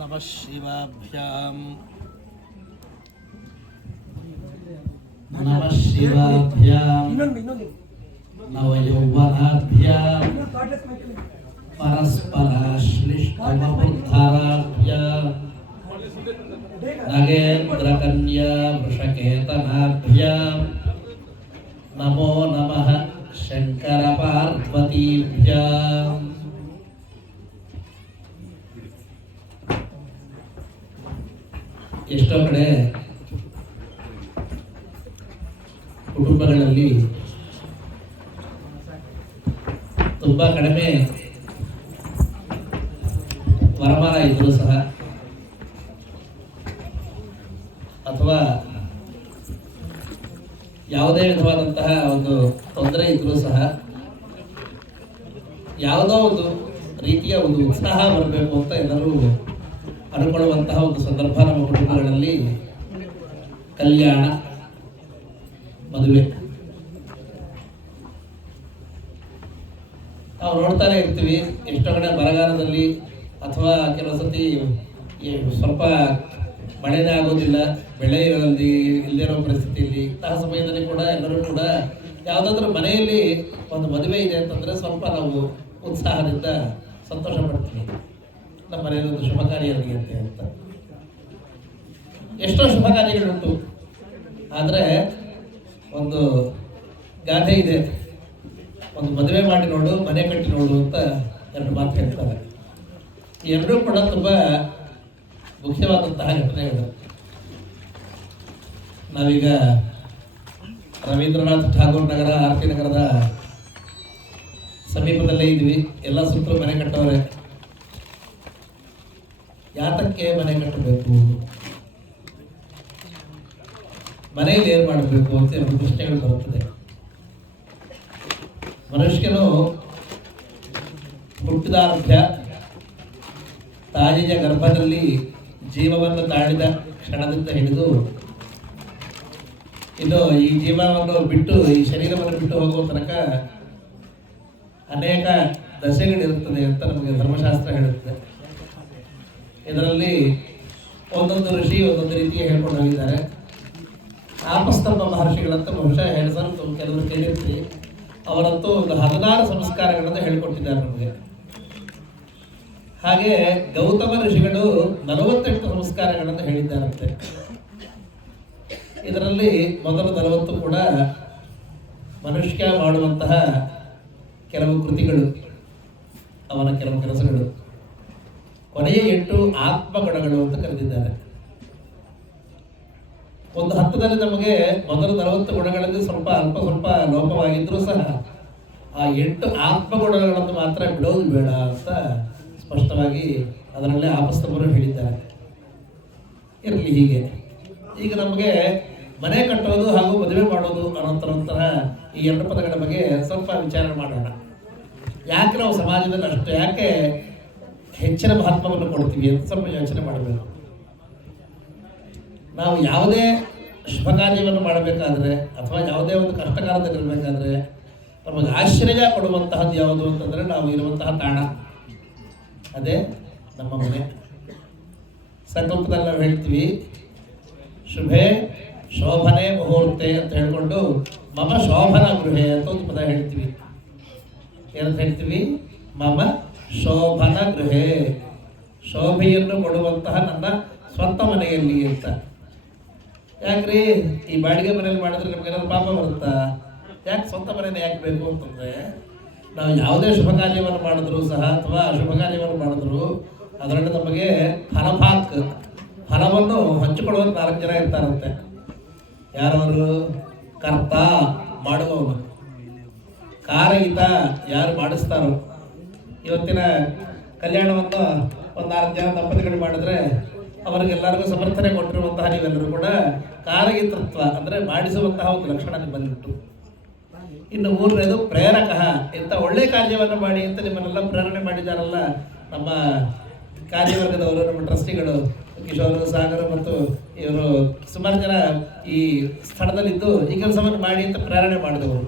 ನಮಃ ಶಿವಾಭ್ಯಾಂ ನಮಃ ಶಿವಾಭ್ಯಾಂ ನವಯೌವನಾಭ್ಯಾಂ ಪರಸ್ಪರಾಶ್ಲಿಷ್ಟಮಬುದ್ಧಾರಾಭ್ಯಾಂ ನಗೇಂದ್ರಕನ್ಯಾ ವೃಷಕೇತನಾಭ್ಯಾಂ ನಮೋ ನಮಃ ಶಂಕರ ಪಾರ್ವತೀಭ್ಯಾಂ. ಎಷ್ಟೋ ಕಡೆ ಕುಟುಂಬಗಳಲ್ಲಿ ತುಂಬಾ ಕಡಿಮೆ ವರಮಾನ ಇದ್ರೂ ಸಹ ಅಥವಾ ಯಾವುದೇ ವಿಧವಾದಂತಹ ಒಂದು ತೊಂದರೆ ಇದ್ರೂ ಸಹ ಯಾವುದೋ ಒಂದು ರೀತಿಯ ಒಂದು ಉತ್ಸಾಹ ಬರಬೇಕು ಅಂತ ಎಲ್ಲರೂ ಅನುಕೊಳ್ಳುವಂತಹ ಒಂದು ಸಂದರ್ಭ ನಮ್ಮ ಕುಟುಂಬಗಳಲ್ಲಿ ಕಲ್ಯಾಣ, ಮದುವೆ. ನಾವು ನೋಡ್ತಾನೆ ಇರ್ತೀವಿ ಎಷ್ಟೋ ಕಡೆ ಬರಗಾಲದಲ್ಲಿ ಅಥವಾ ಕೆಲವು ಸತಿ ಸ್ವಲ್ಪ ಮಳೆನೇ ಆಗೋದಿಲ್ಲ, ಬೆಳೆ ಇಲ್ಲದಿರೋ ಪರಿಸ್ಥಿತಿಯಲ್ಲಿ ಇಂತಹ ಸಮಯದಲ್ಲಿ ಕೂಡ ಎಲ್ಲರೂ ಕೂಡ ಯಾವುದಾದ್ರೂ ಮನೆಯಲ್ಲಿ ಒಂದು ಮದುವೆ ಇದೆ ಅಂತಂದರೆ ಸ್ವಲ್ಪ ನಾವು ಉತ್ಸಾಹದಿಂದ ಸಂತೋಷ ಪಡ್ತೀವಿ. ನಮ್ಮ ಮನೆಯಲ್ಲಿ ಒಂದು ಶುಭ ಕಾರ್ಯ ನಡೆಯುತ್ತೆ ಅಂತ. ಎಷ್ಟೋ ಶುಭ ಕಾರ್ಯಗಳುಂಟು, ಆದರೆ ಒಂದು ಗಾದೆ ಇದೆ, ಒಂದು ಮದುವೆ ಮಾಡಿ ನೋಡು, ಮನೆ ಕಟ್ಟಿ ನೋಡು ಅಂತ ಎರಡು ಮಾತು ಹೇಳ್ತಾರೆ. ಈ ಎರಡೂ ಕೂಡ ತುಂಬ ಮುಖ್ಯವಾದಂತಹ ಘಟನೆಗಳು. ನಾವೀಗ ರವೀಂದ್ರನಾಥ್ ಠಾಗೂರ್ ನಗರ, ಆರ್ ಟಿ ನಗರದ ಸಮೀಪದಲ್ಲೇ ಇದ್ವಿ. ಎಲ್ಲ ಸುತ್ತಲೂ ಮನೆ ಕಟ್ಟೋರೆ. ಯಾತಕ್ಕೆ ಮನೆ ಕಟ್ಟಬೇಕು, ಮನೆಯಲ್ಲಿ ಏನು ಮಾಡಬೇಕು ಅಂತ ಎರಡು ಪ್ರಶ್ನೆಗಳು ಬರುತ್ತದೆ. ಮನುಷ್ಯನು ಹುಟ್ಟಿದಾರ್ಭ್ಯ ತಾಯಿಯ ಗರ್ಭದಲ್ಲಿ ಜೀವವನ್ನು ತಾಳಿದ ಕ್ಷಣದಿಂದ ಹಿಡಿದು ಇದು ಈ ಜೀವನವನ್ನು ಬಿಟ್ಟು, ಈ ಶರೀರವನ್ನು ಬಿಟ್ಟು ಹೋಗುವ ತನಕ ಅನೇಕ ದಶೆಗಳಿರುತ್ತದೆ ಅಂತ ನಮಗೆ ಧರ್ಮಶಾಸ್ತ್ರ ಹೇಳುತ್ತದೆ. ಇದರಲ್ಲಿ ಒಂದೊಂದು ಋಷಿ ಒಂದೊಂದು ರೀತಿಯ ಹೇಳ್ಕೊಂಡು ಹೋಗಿದ್ದಾರೆ. ಆಪಸ್ತಂಭ ಮಹರ್ಷಿಗಳಂತ ಬಹುಶಃ ಹೇಳಿದ್ರು, ಕೆಲವರು ಕೇಳಿರ್ತೀವಿ. ಅವರಂತೂ ಒಂದು 16 ಸಂಸ್ಕಾರಗಳನ್ನು ಹೇಳಿಕೊಟ್ಟಿದ್ದಾರೆ ನಮಗೆ. ಹಾಗೆ ಗೌತಮ ಋಷಿಗಳು 48 ಸಂಸ್ಕಾರಗಳನ್ನು ಹೇಳಿದ್ದಾರಂತೆ. ಇದರಲ್ಲಿ ಮೊದಲ 40 ಕೂಡ ಮನುಷ್ಯ ಮಾಡುವಂತಹ ಕೆಲವು ಕೃತಿಗಳು, ಅವನ ಕೆಲವು ಕೆಲಸಗಳು. ಕೊನೆಯ 8 ಆತ್ಮಗುಣಗಳು ಅಂತ ಕರೆದಿದ್ದಾರೆ. ಒಂದು ಹಂತದಲ್ಲಿ ನಮಗೆ ಮೊದಲ 40 ಗುಣಗಳಲ್ಲಿ ಸ್ವಲ್ಪ ಲೋಪವಾಗಿದ್ರೂ ಸಹ ಆ 8 ಆತ್ಮಗುಣಗಳನ್ನು ಮಾತ್ರ ಬಿಡೋದು ಬೇಡ ಅಂತ ಸ್ಪಷ್ಟವಾಗಿ ಅದರಲ್ಲೇ ಆಪಸ್ತಂಭರು ಹೇಳಿದ್ದಾರೆ. ಇರಲಿ ಹೀಗೆ. ಈಗ ನಮಗೆ ಮನೆ ಕಟ್ಟೋದು ಹಾಗೂ ಮದುವೆ ಮಾಡೋದು ಅನ್ನೋಂಥರ ಈ 2 ಪದಗಳ ಬಗ್ಗೆ ಸ್ವಲ್ಪ ವಿಚಾರ ಮಾಡೋಣ. ಯಾಕೆ ನಾವು ಸಮಾಜದಲ್ಲಿ ಅಷ್ಟು ಯಾಕೆ ಹೆಚ್ಚಿನ ಮಹತ್ವವನ್ನು ಕೊಡ್ತೀವಿ ಅಂತ ಸ್ವಲ್ಪ ಯೋಚನೆ ಮಾಡಬೇಕು. ನಾವು ಯಾವುದೇ ಶುಭ ಕಾರ್ಯವನ್ನು ಮಾಡಬೇಕಾದ್ರೆ ಅಥವಾ ಯಾವುದೇ ಒಂದು ಕಷ್ಟಕಾಲದಲ್ಲಿರಬೇಕಾದ್ರೆ ನಮಗೆ ಆಶ್ರಯ ಕೊಡುವಂತಹದ್ದು ಯಾವುದು ಅಂತಂದರೆ ನಾವು ಇರುವಂತಹ ತಾಣ, ಅದೇ ನಮ್ಮ ಮನೆ. ಸಂಕಲ್ಪದಲ್ಲಿ ನಾವು ಹೇಳ್ತೀವಿ ಶುಭೆ ಶೋಭನೆ ಮುಹೂರ್ತೆ ಅಂತ ಹೇಳ್ಕೊಂಡು ಮಮ ಶೋಭನ ಗೃಹೆ ಅಂತ ಒಂದು ಪದ ಹೇಳ್ತೀವಿ. ಏನಂತ ಹೇಳ್ತೀವಿ? ಮಮ ಶೋಭನ ಗೃಹೆ, ಶೋಭೆಯನ್ನು ಕೊಡುವಂತಹ ನನ್ನ ಸ್ವಂತ ಮನೆಯಲ್ಲಿ ಅಂತ. ಯಾಕ್ರಿ ಈ ಬಾಡಿಗೆ ಮನೆಯಲ್ಲಿ ಮಾಡಿದ್ರೆ ನಮಗೇನಾದ್ರು ಪಾಪ ಬರುತ್ತಾ? ಯಾಕೆ ಸ್ವಂತ ಮನೆಯೇ ಯಾಕೆ ಬೇಕು ಅಂತಂದರೆ, ನಾವು ಯಾವುದೇ ಶುಭ ಕಾರ್ಯವನ್ನು ಮಾಡಿದ್ರು ಸಹ ಅಥವಾ ಅಶುಭ ಕಾರ್ಯವನ್ನು ಮಾಡಿದ್ರು ಅದರಲ್ಲಿ ನಮಗೆ ಫಲವನ್ನು ಹಂಚಿಕೊಳ್ಳುವಂಥ 4 ಜನ ಇರ್ತಾರಂತೆ. ಯಾರವರು? ಕರ್ತ, ಮಾಡುವವನು. ಕಾರಯಿತ, ಯಾರು ಮಾಡಿಸ್ತಾರೋ. ಇವತ್ತಿನ ಕಲ್ಯಾಣವನ್ನು ಒಂದು 4 ಜನ ದಂಪತಿಗಳು ಮಾಡಿದ್ರೆ ಅವರಿಗೆಲ್ಲರಿಗೂ ಸಮರ್ಥನೆ ಕೊಟ್ಟಿರುವಂತಹ ನೀವೆಲ್ಲರೂ ಕೂಡ ಕಾರಯಿತೃತ್ವ ಅಂದರೆ ಮಾಡಿಸುವಂತಹ ಒಂದು ಲಕ್ಷಣ ನಿಮ್ಮಲ್ಲಿಟ್ಟು. ಇನ್ನು 3ನೇದು ಪ್ರೇರಕ. ಇಂಥ ಒಳ್ಳೆ ಕಾರ್ಯವನ್ನು ಮಾಡಿ ಅಂತ ನಿಮ್ಮನ್ನೆಲ್ಲ ಪ್ರೇರಣೆ ಮಾಡಿದಾರಲ್ಲ ನಮ್ಮ ಕಾರ್ಯವರ್ಗದವರು, ನಮ್ಮ ಟ್ರಸ್ಟಿಗಳು ಕಿಶೋರ್, ಸಾಗರ್ ಮತ್ತು ಇವರು ಸುಮಾರು ಜನ ಈ ಸ್ಥಳದಲ್ಲಿದ್ದು ಈ ಕೆಲಸವನ್ನು ಮಾಡಿ ಅಂತ ಪ್ರೇರಣೆ ಮಾಡಿದವರು.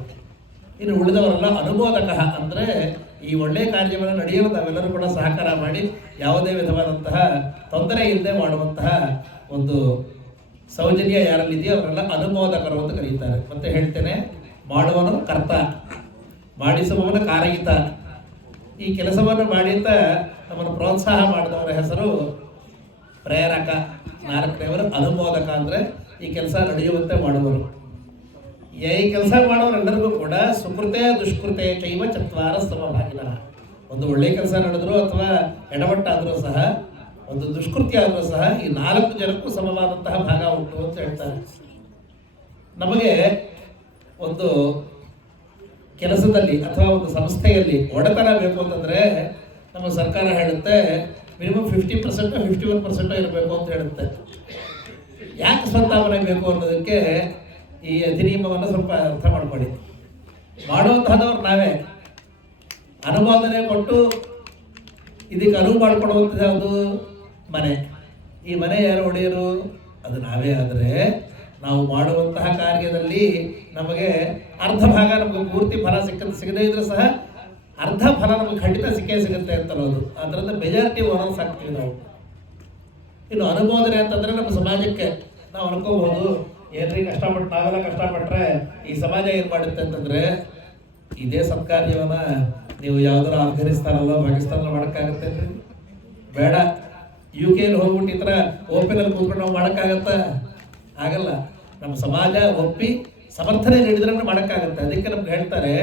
ಇನ್ನು ಉಳಿದವರೆಲ್ಲ ಅನುಮೋದಕ ಅಂದರೆ ಈ ಒಳ್ಳೆಯ ಕಾರ್ಯವನ್ನು ನಡೆಯಲು ನಾವೆಲ್ಲರೂ ಕೂಡ ಸಹಕಾರ ಮಾಡಿ ಯಾವುದೇ ವಿಧವಾದಂತಹ ತೊಂದರೆ ಇಲ್ಲದೆ ಮಾಡುವಂತಹ ಒಂದು ಸೌಜನ್ಯ ಯಾರಲ್ಲಿದೆಯೋ ಅವರೆಲ್ಲ ಅನುಮೋದಕರು ಅಂತ ಕರೀತಾರೆ. ಮತ್ತೆ ಹೇಳ್ತೇನೆ, ಮಾಡುವನು ಕರ್ತ, ಮಾಡಿಸುವವನು ಕಾರಯಿತ. ಈ ಕೆಲಸವನ್ನು ಮಾಡಿ ಅಂತ ನಮ್ಮನ್ನು ಪ್ರೋತ್ಸಾಹ ಮಾಡಿದವರ ಹೆಸರು ಪ್ರೇರಕ. ನಾಲ್ಕನೆಯವರು ಅನುಮೋದಕ, ಅಂದರೆ ಈ ಕೆಲಸ ನಡೆಯುವಂತೆ ಮಾಡುವರು. ಈ ಕೆಲಸ ಮಾಡೋರೆಲ್ಲರಿಗೂ ಕೂಡ ಸುಕೃತೆ ದುಷ್ಕೃತೆ ಚೈವ ಚತ್ವಾರ ಸಮಭಾಗಿನ. ಒಂದು ಒಳ್ಳೆಯ ಕೆಲಸ ನಡೆದ್ರು ಅಥವಾ ಎಡವಟ್ಟಾದರೂ ಸಹ, ಒಂದು ದುಷ್ಕೃತ್ಯ ಆದರೂ ಸಹ ಈ 4 ಜನಕ್ಕೂ ಸಮವಾದಂತಹ ಭಾಗ ಉಂಟು ಅಂತ ಹೇಳ್ತಾರೆ. ನಮಗೆ ಒಂದು ಕೆಲಸದಲ್ಲಿ ಅಥವಾ ಒಂದು ಸಂಸ್ಥೆಯಲ್ಲಿ ಒಡೆತನ ಬೇಕು ಅಂತಂದರೆ ನಮ್ಮ ಸರ್ಕಾರ ಹೇಳುತ್ತೆ ಮಿನಿಮಮ್ 50% 51% ಇರಬೇಕು ಅಂತ ಹೇಳುತ್ತೆ. ಯಾಕೆ ಸ್ವಂತ ಮನೆ ಬೇಕು ಅನ್ನೋದಕ್ಕೆ ಈ ಅಧಿನಿಯಮವನ್ನು ಸ್ವಲ್ಪ ಅರ್ಥ ಮಾಡ್ಕೊಳ್ಳಿ. ಮಾಡುವಂತಹದವ್ರು ನಾವೇ, ಅನುಮೋದನೆ ಕೊಟ್ಟು ಇದಕ್ಕೆ ಅನುವು ಮಾಡಿಕೊಡುವಂಥದ್ದು ಯಾವುದು? ಮನೆ. ಈ ಮನೆ ಯಾರು ಒಡೆಯರು? ಅದು ನಾವೇ. ಆದರೆ ನಾವು ಮಾಡುವಂತಹ ಕಾರ್ಯದಲ್ಲಿ ನಮಗೆ ಅರ್ಧ ಭಾಗ ನಮಗೆ ಪೂರ್ತಿ ಫಲ ಸಿಗದೇ ಇದ್ರೂ ಸಹ ಅರ್ಧ ಫಲ ನಮಗೆ ಖಂಡಿತ ಸಿಗುತ್ತೆ ಅಂತ ಅನ್ನೋದು. ಅದರಿಂದ ಮೆಜಾರಿಟಿ ಓನರ್ಸ್ ಆಗ್ತೀವಿ ನಾವು. ಇನ್ನು ಅನುಮೋದನೆ ಅಂತಂದರೆ ನಮ್ಮ ಸಮಾಜಕ್ಕೆ ನಾವು ಅನ್ಕೋಬಹುದು, ಏನ್ರಿ ಕಷ್ಟಪಟ್ಟು ನಾವೆಲ್ಲ ಕಷ್ಟಪಟ್ಟರೆ ಈ ಸಮಾಜ ಏನು ಮಾಡುತ್ತೆ ಅಂತಂದರೆ, ಇದೇ ಸತ್ಕಾರ್ಯವನ್ನ ನೀವು ಯಾವ್ದಾರು ಅಫ್ಘಾನಿಸ್ತಾನಲ್ಲೋ ಪಾಕಿಸ್ತಾನಲ್ಲೋ ಮಾಡೋಕ್ಕಾಗತ್ತೆ? ಬೇಡ. UK ಹೋಗ್ಬಿಟ್ಟು ಈ ಥರ ಓಪನಲ್ಲಿ ಕೂತ್ಕೊಂಡು ನಾವು ಮಾಡೋಕ್ಕಾಗತ್ತಾ? ಆಗಲ್ಲ. ನಮ್ಮ ಸಮಾಜ ಒಪ್ಪಿ ಸಮರ್ಥನೆ ನೀಡಿದ್ರೆ ಮಾಡೋಕ್ಕಾಗತ್ತೆ. ಅದಕ್ಕೆ ನಮ್ಗೆ ಹೇಳ್ತಾರೆ,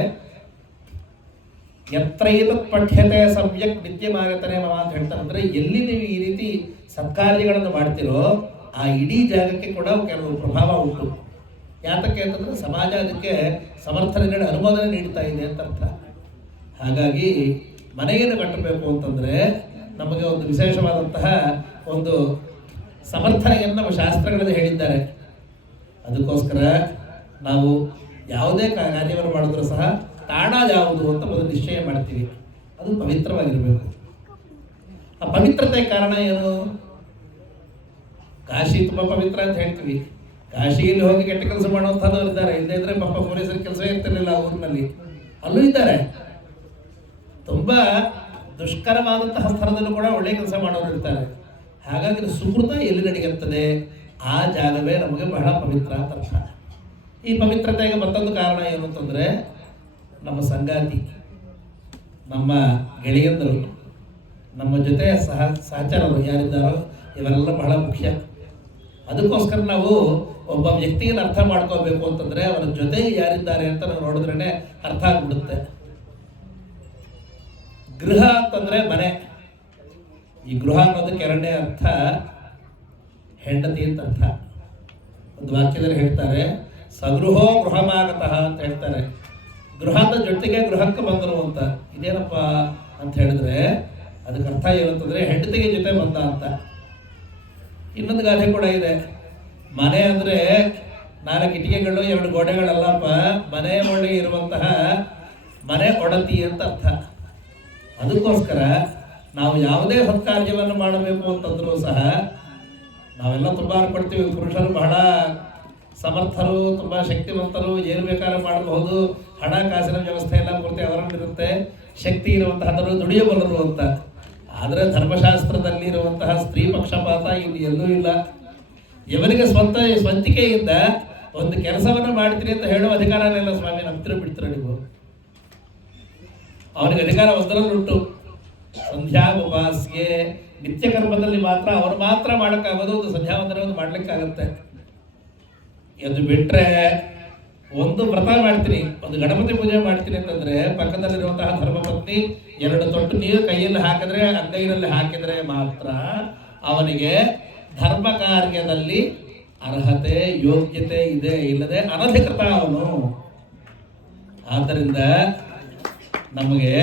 ಯತ್ರೈತ ಪಠ್ಯತೆ ಸಮ್ಯಕ್ ನಿತ್ಯಮಾಗತನೆ ಮಮ ಅಂತ ಹೇಳ್ತಾರೆ. ಅಂದರೆ ಎಲ್ಲಿ ನೀವು ಈ ರೀತಿ ಸತ್ಕಾರ್ಯಗಳನ್ನು ಮಾಡ್ತಿರೋ ಆ ಇಡೀ ಜಾಗಕ್ಕೆ ಕೂಡ ಕೆಲವು ಪ್ರಭಾವ ಉಂಟು. ಯಾತಕ್ಕೆ ಅಂತಂದರೆ ಸಮಾಜ ಅದಕ್ಕೆ ಸಮರ್ಥನೆ ನೀಡಿ ಅನುಮೋದನೆ ನೀಡ್ತಾ ಇದೆ ಅಂತ ಅರ್ಥ. ಹಾಗಾಗಿ ಮನೆಯನ್ನು ಕಟ್ಟಬೇಕು ಅಂತಂದರೆ ನಮಗೆ ಒಂದು ವಿಶೇಷವಾದಂತಹ ಒಂದು ಸಮರ್ಥನೆಯನ್ನು ನಮ್ಮ ಶಾಸ್ತ್ರಗಳಲ್ಲಿ ಹೇಳಿದ್ದಾರೆ. ಅದಕ್ಕೋಸ್ಕರ ನಾವು ಯಾವುದೇ ಕಾರ್ಯವನ್ನು ಮಾಡಿದ್ರೂ ಸಹ ತಾಣ ಯಾವುದು ಅಂತ ಮೊದಲು ನಿಶ್ಚಯ ಮಾಡ್ತೀವಿ. ಅದು ಪವಿತ್ರವಾಗಿರಬೇಕು. ಆ ಪವಿತ್ರತೆ ಕಾರಣ ಏನು? ಕಾಶಿ ತುಂಬ ಪವಿತ್ರ ಅಂತ ಹೇಳ್ತೀವಿ. ಕಾಶಿಯಲ್ಲಿ ಹೋಗಿ ಕೆಟ್ಟ ಕೆಲಸ ಮಾಡುವಂಥದ್ದು ಇದ್ದಾರೆ. ಇಲ್ಲದೇ ಇದ್ರೆ ಪಾಪ ಪೊಲೀಸರ ಕೆಲಸ ಇರ್ತಿರಲಿಲ್ಲ ಆ ಊರಿನಲ್ಲಿ. ಅಲ್ಲೂ ಇದ್ದಾರೆ. ತುಂಬ ದುಷ್ಕರವಾದಂತಹ ಸ್ಥಳದಲ್ಲೂ ಕೂಡ ಒಳ್ಳೆಯ ಕೆಲಸ ಮಾಡೋರು ಇರ್ತಾರೆ. ಹಾಗಾಗಿ ಸುಕೃತ ಎಲ್ಲಿ ನಡೆಯುತ್ತದೆ ಆ ಜಾಗವೇ ನಮಗೆ ಬಹಳ ಪವಿತ್ರ ಅಂತ ಅರ್ಥ. ಈ ಪವಿತ್ರತೆಗೆ ಮತ್ತೊಂದು ಕಾರಣ ಏನು ಅಂತಂದರೆ, ನಮ್ಮ ಸಂಗಾತಿ, ನಮ್ಮ ಗೆಳೆಯಂದರು, ನಮ್ಮ ಜೊತೆ ಸಹಚರರು ಯಾರಿದ್ದಾರೋ ಇವರೆಲ್ಲ ಬಹಳ ಮುಖ್ಯ. ಅದಕ್ಕೋಸ್ಕರ ನಾವು ಒಬ್ಬ ವ್ಯಕ್ತಿಯನ್ನು ಅರ್ಥ ಮಾಡ್ಕೋಬೇಕು ಅಂತಂದರೆ ಅವರ ಜೊತೆ ಯಾರಿದ್ದಾರೆ ಅಂತ ನಾವು ನೋಡಿದ್ರೇ ಅರ್ಥ ಆಗ್ಬಿಡುತ್ತೆ. ಗೃಹ ಅಂತಂದರೆ ಮನೆ. ಈ ಗೃಹ ಅನ್ನೋದಕ್ಕೆ ಎರಡನೇ ಅರ್ಥ ಹೆಂಡತಿ ಅಂತ ಅರ್ಥ. ಒಂದು ವಾಕ್ಯದಲ್ಲಿ ಹೇಳ್ತಾರೆ, ಸಗೃಹೋ ಗೃಹಮಾಗತಃ ಅಂತ ಹೇಳ್ತಾರೆ. ಗೃಹದ ಜೊತೆಗೆ ಗೃಹಕ್ಕೆ ಬಂದರು ಅಂತ. ಇದೇನಪ್ಪ ಅಂತ ಹೇಳಿದ್ರೆ ಅದಕ್ಕೆ ಅರ್ಥ ಏನಂತಂದರೆ ಹೆಂಡತಿಗೆ ಜೊತೆ ಬಂದ ಅಂತ. ಇನ್ನೊಂದು ಗಾದೆ ಕೂಡ ಇದೆ. ಮನೆ ಅಂದರೆ 4 ಕಿಟಿಕೆಗಳು 2 ಗೋಡೆಗಳಲ್ಲಪ್ಪ, ಮನೆ ಒಳಗೆ ಇರುವಂತಹ ಮನೆ ಒಡತಿ ಅಂತ ಅರ್ಥ. ಅದಕ್ಕೋಸ್ಕರ ನಾವು ಯಾವುದೇ ಸತ್ಕಾರ್ಯವನ್ನು ಮಾಡಬೇಕು ಅಂತಂದ್ರೂ ಸಹ ನಾವೆಲ್ಲ ತುಂಬ ಅನ್ಕೊಳ್ತೀವಿ, ಪುರುಷರು ಬಹಳ ಸಮರ್ಥರು, ತುಂಬ ಶಕ್ತಿವಂತರು, ಏನು ಬೇಕಾದ್ರೂ ಮಾಡಬಹುದು, ಹಣಕಾಸಿನ ವ್ಯವಸ್ಥೆ ಎಲ್ಲ ಪೂರ್ತಿ ಅವರಲ್ಲಿರುತ್ತೆ, ಶಕ್ತಿ ಇರುವಂತಹದರು, ದುಡಿಯಬಲ್ಲರು ಅಂತ. ಆದರೆ ಧರ್ಮಶಾಸ್ತ್ರದಲ್ಲಿ ಇರುವಂತಹ ಸ್ತ್ರೀ ಪಕ್ಷಪಾತ ಇಲ್ಲಿ ಎಲ್ಲೂ ಇಲ್ಲ. ಇವರಿಗೆ ಸ್ವಂತಿಕೆಯಿಂದ ಒಂದು ಕೆಲಸವನ್ನು ಮಾಡ್ತೀರಿ ಅಂತ ಹೇಳುವ ಅಧಿಕಾರನೇ ಇಲ್ಲ ಸ್ವಾಮಿ. ನಂಬ್ತಿರೋ ಬಿಡ್ತೀರ ನೀವು? ಅವನಿಗೆ ಅಧಿಕಾರ ಒಂದರಲ್ಲುಂಟು. ಸಂಧ್ಯಾ ಉಪಾಸ್ಗೆ ನಿತ್ಯ ಕರ್ಮದಲ್ಲಿ ಮಾತ್ರ ಅವರು ಮಾತ್ರ ಮಾಡೋಕ್ಕಾಗೋದು. ಒಂದು ಸಂಧ್ಯಾ ವಂದನವನ್ನು ಮಾಡ್ಲಿಕ್ಕಾಗತ್ತೆ. ಅದು ಬಿಟ್ಟರೆ ಒಂದು ವ್ರತ ಮಾಡ್ತೀನಿ, ಒಂದು ಗಣಪತಿ ಪೂಜೆ ಮಾಡ್ತೀನಿ ಅಂತಂದರೆ ಪಕ್ಕದಲ್ಲಿರುವಂತಹ ಧರ್ಮಪತ್ನಿ 2 ತೊಟ್ಟು ನೀರು ಕೈಯಲ್ಲಿ ಹಾಕಿದ್ರೆ, ಅಂಗೈನಲ್ಲಿ ಹಾಕಿದರೆ ಮಾತ್ರ ಅವನಿಗೆ ಧರ್ಮ ಕಾರ್ಯದಲ್ಲಿ ಅರ್ಹತೆ ಯೋಗ್ಯತೆ ಇದೆ. ಇಲ್ಲದೆ ಅನಧಿಕೃತ ಅವನು. ಆದ್ದರಿಂದ ನಮಗೆ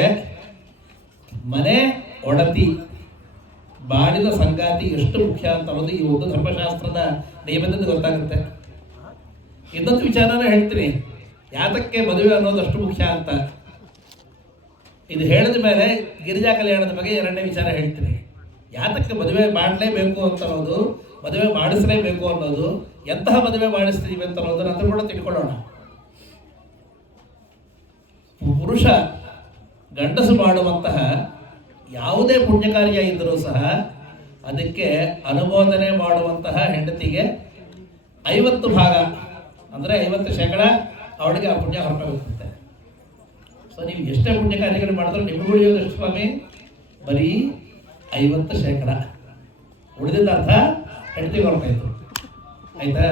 ಮನೆ ಒಡತಿ, ಬಾಳಿದ ಸಂಗಾತಿ ಎಷ್ಟು ಮುಖ್ಯ ಅಂತ ಅನ್ನೋದು ಈ ಒಂದು ಧರ್ಮಶಾಸ್ತ್ರದ ನಿಯಮದಿಂದ ಗೊತ್ತಾಗುತ್ತೆ. ಇನ್ನೊಂದು ವಿಚಾರನ ಹೇಳ್ತೀನಿ, ಯಾತಕ್ಕೆ ಮದುವೆ ಅನ್ನೋದು ಅಷ್ಟು ಮುಖ್ಯ ಅಂತ. ಇದು ಹೇಳಿದ ಮೇಲೆ ಗಿರಿಜಾ ಕಲ್ಯಾಣದ ಬಗ್ಗೆ 2ನೇ ವಿಚಾರ ಹೇಳ್ತೀನಿ. ಯಾತಕ್ಕೆ ಮದುವೆ ಮಾಡಲೇಬೇಕು ಅಂತ ಅನ್ನೋದು, ಮದುವೆ ಮಾಡಿಸಲೇಬೇಕು ಅನ್ನೋದು, ಎಂತಹ ಮದುವೆ ಮಾಡಿಸ್ತೀವಿ ಅಂತ ಅನ್ನೋದನ್ನ ಅಂತ ಕೂಡ ತಿಳ್ಕೊಳ್ಳೋಣ. ಪುರುಷ ಗಂಡಸು ಮಾಡುವಂತಹ ಯಾವುದೇ ಪುಣ್ಯ ಕಾರ್ಯ ಇದ್ದರೂ ಸಹ ಅದಕ್ಕೆ ಅನುಮೋದನೆ ಮಾಡುವಂತಹ ಹೆಂಡತಿಗೆ 50 ಭಾಗ ಅಂದರೆ 50% ಅವಳಿಗೆ ಆ ಪುಣ್ಯ ಹೊರಟೋಗುತ್ತೆ. ಸೊ ನೀವು ಎಷ್ಟೇ ಪುಣ್ಯ ಕಾರ್ಯಗಳು ಮಾಡಿದ್ರು ನಿಮಗೂ ಉಳಿಯೋದಷ್ಟು ಸ್ವಾಮಿ ಬರೀ 50%. ಉಳಿದಿದ್ದ ಅರ್ಥ ಹೆಂಡತಿಗೆ ಹೊರಟಾಯ್ತು. ಆಯ್ತಾ?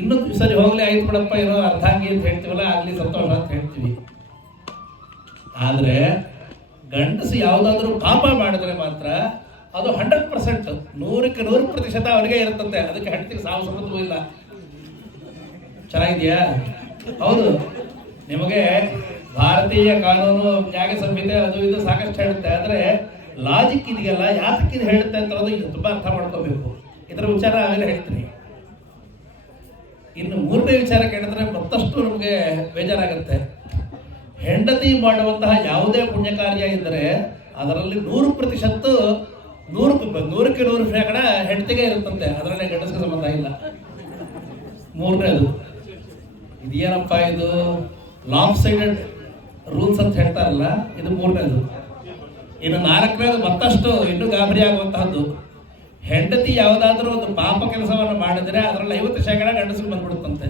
ಇನ್ನೊಂದು ಸರಿ ಹೋಗ್ಲಿ ಆಯ್ತು ಬಿಡಪ್ಪ ಏನೋ ಅರ್ಧಾಂಗಿ ಅಂತ ಹೇಳ್ತೀವಲ್ಲ, ಆಗಲಿ ಸಂತೋಷ ಅಂತ ಹೇಳ್ತೀವಿ. ಆದರೆ ಗಂಡಸು ಯಾವುದಾದ್ರೂ ಪಾಪ ಮಾಡಿದ್ರೆ ಮಾತ್ರ ಅದು 100%, 100% ಅವರಿಗೆ ಇರುತ್ತಂತೆ. ಅದಕ್ಕೆ ಹೆಂಡತಿಗೆ ಸಾವು ಸಂಬಂಧವೂ ಇಲ್ಲ. ಚೆನ್ನಾಗಿದೆಯಾ? ಹೌದು. ನಿಮಗೆ ಭಾರತೀಯ ಕಾನೂನು ನ್ಯಾಯ ಸಂಹಿತೆ ಅದು ಇದು ಸಾಕಷ್ಟು ಹೇಳುತ್ತೆ. ಆದರೆ ಲಾಜಿಕ್ ಇದೆಯಲ್ಲ, ಯಾತಕ್ಕೆ ಇದು ಹೇಳುತ್ತೆ ಅಂತ ಇದು ತುಂಬ ಅರ್ಥ ಮಾಡ್ಕೋಬೇಕು. ಇದರ ವಿಚಾರ ಆಮೇಲೆ ಹೇಳ್ತೀನಿ. ಇನ್ನು 3ನೇ ವಿಚಾರ ಕೇಳಿದ್ರೆ ಮತ್ತಷ್ಟು ನಮಗೆ ಬೇಜಾರಾಗುತ್ತೆ. ಹೆಂಡತಿ ಮಾಡುವಂತಹ ಯಾವುದೇ ಪುಣ್ಯ ಕಾರ್ಯ ಇದ್ದರೆ ಅದರಲ್ಲಿ 100%, 100ಕ್ಕೆ 100% ಹೆಂಡತಿಗೆ ಇರುತ್ತಂತೆ. ಅದರಲ್ಲೇ ಗಂಡಸಿಗೆ ಸಂಬಂಧ ಇಲ್ಲ. 3ನೇದು ಇದೇನಪ್ಪ ಇದು ಲಾಂಗ್ ಸೈಡೆಡ್ ರೂಲ್ಸ್ ಅಂತ ಹೇಳ್ತಾರಲ್ಲ, ಇದು 3ನೇದು. ಇನ್ನು 4ನೇದು ಮತ್ತಷ್ಟು ಇನ್ನೂ ಗಾಬರಿ ಆಗುವಂತಹದ್ದು. ಹೆಂಡತಿ ಯಾವುದಾದ್ರೂ ಒಂದು ಪಾಪ ಕೆಲಸವನ್ನು ಮಾಡಿದರೆ ಅದರಲ್ಲಿ 50% ಗಂಡಸಿಗೆ ಬಂದ್ಬಿಡುತ್ತಂತೆ.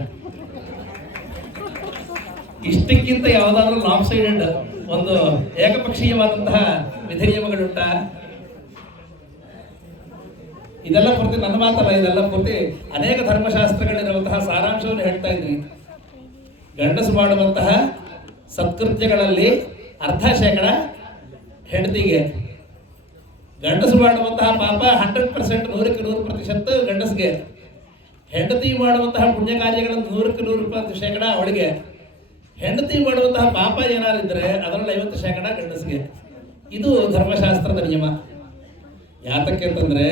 ಇಷ್ಟಕ್ಕಿಂತ ಯಾವುದಾದ್ರೂ ಲಾಂಗ್ ಸೈಡೆಡ್ ಒಂದು ಏಕಪಕ್ಷೀಯವಾದಂತಹ ವಿಧಿ ನಿಯಮಗಳುಂಟ? ಇದೆಲ್ಲ ಪೂರ್ತಿ ನನ್ನ ಮಾತಲ್ಲ, ಇದೆಲ್ಲ ಪೂರ್ತಿ ಅನೇಕ ಧರ್ಮಶಾಸ್ತ್ರಗಳಿರುವಂತಹ ಸಾರಾಂಶವನ್ನು ಹೇಳ್ತಾ ಇದ್ದೀನಿ. ಗಂಡಸು ಮಾಡುವಂತಹ ಸತ್ಕೃತ್ಯಗಳಲ್ಲಿ 50% ಹೆಂಡತಿಗೆ, ಗಂಡಸು ಮಾಡುವಂತಹ ಪಾಪ 100%, 100ಕ್ಕೆ 100% ಗಂಡಸಿಗೆ, ಹೆಂಡತಿ ಮಾಡುವಂತಹ ಪುಣ್ಯ ಕಾರ್ಯಗಳನ್ನು 100ಕ್ಕೆ 100% ಅವಳಿಗೆ, ಹೆಂಡತಿ ಮಾಡುವಂತಹ ಪಾಪ ಏನಾರಿದ್ರೆ ಅದರಲ್ಲಿ 50% ಗಂಡಸಿಗೆ. ಇದು ಧರ್ಮಶಾಸ್ತ್ರದ ನಿಯಮ. ಯಾತಕ್ಕೆ ಅಂತಂದ್ರೆ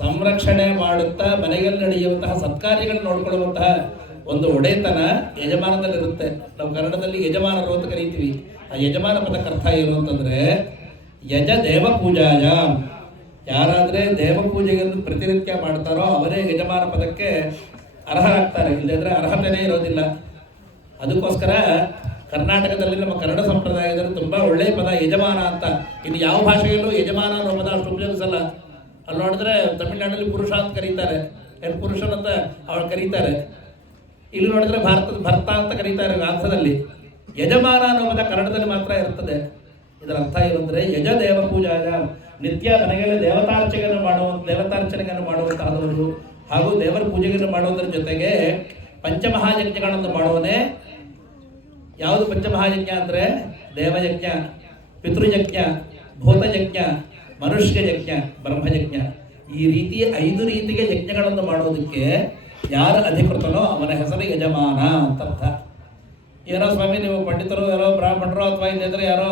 ಸಂರಕ್ಷಣೆ ಮಾಡುತ್ತಾ ಮನೆಯಲ್ಲಿ ನಡೆಯುವಂತಹ ಸತ್ಕಾರ್ಯಗಳನ್ನು ನೋಡ್ಕೊಳ್ಳುವಂತಹ ಒಂದು ಒಡೆತನ ಯಜಮಾನದಲ್ಲಿರುತ್ತೆ. ನಾವು ಕನ್ನಡದಲ್ಲಿ ಯಜಮಾನರು ಅಂತ ಕರೀತೀವಿ. ಆ ಯಜಮಾನ ಪದಕ್ಕೆ ಅರ್ಥ ಏನು ಅಂತಂದ್ರೆ ಯಜ ದೇವ ಪೂಜಾಯ. ಯಾರಾದ್ರೆ ದೇವ ಪೂಜೆಯನ್ನು ಪ್ರತಿನಿತ್ಯ ಮಾಡ್ತಾರೋ ಅವರೇ ಯಜಮಾನ ಪದಕ್ಕೆ ಅರ್ಹರಾಗ್ತಾರೆ. ಇಲ್ಲದ್ರೆ ಅರ್ಹತೆನೇ ಇರೋದಿಲ್ಲ. ಅದಕ್ಕೋಸ್ಕರ ಕರ್ನಾಟಕದಲ್ಲಿ ನಮ್ಮ ಕನ್ನಡ ಸಂಪ್ರದಾಯದಲ್ಲಿ ತುಂಬಾ ಒಳ್ಳೆಯ ಪದ ಯಜಮಾನ ಅಂತ. ಇನ್ನು ಯಾವ ಭಾಷೆಯಲ್ಲೂ ಯಜಮಾನ ಅನ್ನೋ ಪದ ಅಷ್ಟು ಉಪಯೋಗಿಸಲ್ಲ. ಅಲ್ಲಿ ನೋಡಿದ್ರೆ ತಮಿಳುನಾಡಲ್ಲಿ ಪುರುಷ ಅಂತ ಕರೀತಾರೆ, ಏನು ಪುರುಷನಂತ ಅವಳು ಕರೀತಾರೆ. ಇಲ್ಲಿ ನೋಡಿದ್ರೆ ಭಾರತದ ಭರ್ತ ಅಂತ ಕರೀತಾರೆ ಆಂಧ್ರದಲ್ಲಿ. ಯಜಮಾನ ಅನ್ನೋ ಪದ ಕನ್ನಡದಲ್ಲಿ ಮಾತ್ರ ಇರ್ತದೆ. ಇದರ ಅರ್ಥ ಏನಂದ್ರೆ ಯಜ ದೇವ ಪೂಜಾಯ, ನಿತ್ಯ ಮನೆಯಲ್ಲಿ ದೇವತಾರ್ಚನೆಯನ್ನು ಮಾಡುವಂತಹದವರು ಹಾಗೂ ದೇವರ ಪೂಜೆಯನ್ನು ಮಾಡುವುದರ ಜೊತೆಗೆ ಪಂಚಮಹಾಯಜ್ಞಗಳನ್ನು ಮಾಡುವನೇ. ಯಾವುದು ಪಂಚಮಹಾಯಜ್ಞ ಅಂದ್ರೆ ದೇವಯಜ್ಞ, ಪಿತೃಯಜ್ಞ, ಭೂತಯಜ್ಞ, ಮನುಷ್ಯ ಯಜ್ಞ, ಬ್ರಹ್ಮಯಜ್ಞ. ಈ ರೀತಿ 5 ರೀತಿಗೆ ಯಜ್ಞಗಳನ್ನು ಮಾಡೋದಕ್ಕೆ ಯಾರು ಅಧಿಕೃತನೋ ಅವನ ಹೆಸರು ಯಜಮಾನ ಅಂತ ಅರ್ಥ. ಏನೋ ಸ್ವಾಮಿ ನೀವು ಪಂಡಿತರು ಯಾರೋ ಬ್ರಾಹ್ಮಣರು ಅಥವಾ ಇದ್ರೆ ಯಾರೋ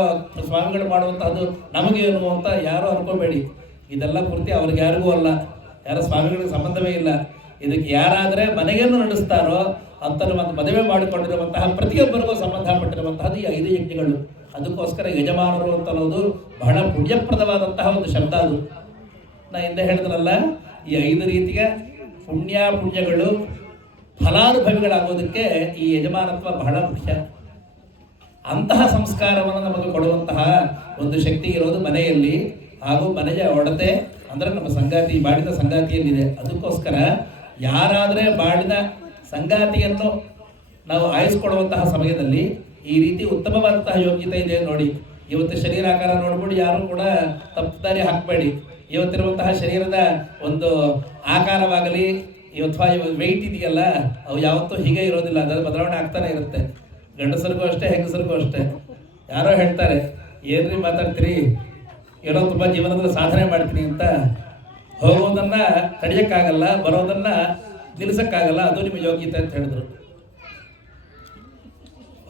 ಸ್ವಾಮಿಗಳು ಮಾಡುವಂತಹದ್ದು ನಮಗೇನು ಅಂತ ಯಾರು ಅನ್ಕೋಬೇಡಿ. ಇದೆಲ್ಲ ಪೂರ್ತಿ ಅವ್ರಿಗೆ ಯಾರಿಗೂ ಅಲ್ಲ, ಯಾರೋ ಸ್ವಾಮಿಗಳಿಗೆ ಸಂಬಂಧವೇ ಇಲ್ಲ. ಇದಕ್ಕೆ ಯಾರಾದರೆ ಮನೆಯನ್ನು ನಡೆಸ್ತಾರೋ ಅಂತ ಮದುವೆ ಮಾಡಿಕೊಂಡಿರುವಂತಹ ಪ್ರತಿಯೊಬ್ಬರಿಗೂ ಸಂಬಂಧಪಟ್ಟಿರುವಂತಹದ್ದು ಈ 5 ಯಜ್ಞಗಳು. ಅದಕ್ಕೋಸ್ಕರ ಯಜಮಾನರು ಅಂತ ಅನ್ನೋದು ಬಹಳ ಪುಣ್ಯಪ್ರದವಾದಂತಹ ಒಂದು ಶಬ್ದ. ಅದು ನಾ ಹಿಂದೆ ಹೇಳಿದ್ರಲ್ಲ, ಈ 5 ರೀತಿಯ ಪುಣ್ಯಗಳು ಫಲಾನುಭವಿಗಳಾಗೋದಕ್ಕೆ ಈ ಯಜಮಾನತ್ವ ಬಹಳ ಮುಖ್ಯ. ಅಂತಹ ಸಂಸ್ಕಾರವನ್ನು ನಮಗೆ ಕೊಡುವಂತಹ ಒಂದು ಶಕ್ತಿ ಇರೋದು ಮನೆಯಲ್ಲಿ ಹಾಗೂ ಮನೆಯ ಒಡತೆ ಅಂದ್ರೆ ನಮ್ಮ ಸಂಗಾತಿ, ಬಾಳಿದ ಸಂಗಾತಿಯಲ್ಲಿದೆ. ಅದಕ್ಕೋಸ್ಕರ ಯಾರಾದರೆ ಬಾಳಿದ ಸಂಗಾತಿಯನ್ನು ನಾವು ಆಯಿಸ್ಕೊಳ್ಳುವಂತಹ ಸಮಯದಲ್ಲಿ ಈ ರೀತಿ ಉತ್ತಮವಾದಂತಹ ಯೋಗ್ಯತೆ ಇದೆ ನೋಡಿ. ಇವತ್ತು ಶರೀರ ಆಕಾರ ನೋಡ್ಬಿಟ್ಟು ಯಾರು ಕೂಡ ತಪ್ಪುದಾರಿ ಹಾಕಬೇಡಿ. ಇವತ್ತಿರುವಂತಹ ಶರೀರದ ಒಂದು ಆಕಾರವಾಗಲಿ ಅಥವಾ ವೆಯ್ಟ್ ಇದೆಯಲ್ಲ, ಅವು ಯಾವತ್ತೂ ಹೀಗೆ ಇರೋದಿಲ್ಲ, ಅದರ ಬದಲಾವಣೆ ಆಗ್ತಾನೆ ಇರುತ್ತೆ. ಗಂಡಸರಿಗೂ ಅಷ್ಟೇ, ಹೆಂಗಸರಿಗೂ ಅಷ್ಟೇ. ಯಾರೋ ಹೇಳ್ತಾರೆ, ಏನ್ರಿ ಮಾತಾಡ್ತೀರಿ, ಏನೋ ತುಂಬ ಜೀವನದಲ್ಲಿ ಸಾಧನೆ ಮಾಡ್ತೀನಿ ಅಂತ. ಹೋಗೋದನ್ನ ತಡೆಯೋಕ್ಕಾಗಲ್ಲ, ಬರೋದನ್ನ ನಿಲ್ಲಿಸಕ್ಕಾಗಲ್ಲ, ಅದು ನಿಮ್ಮ ಯೋಗ್ಯತೆ ಅಂತ ಹೇಳಿದ್ರು.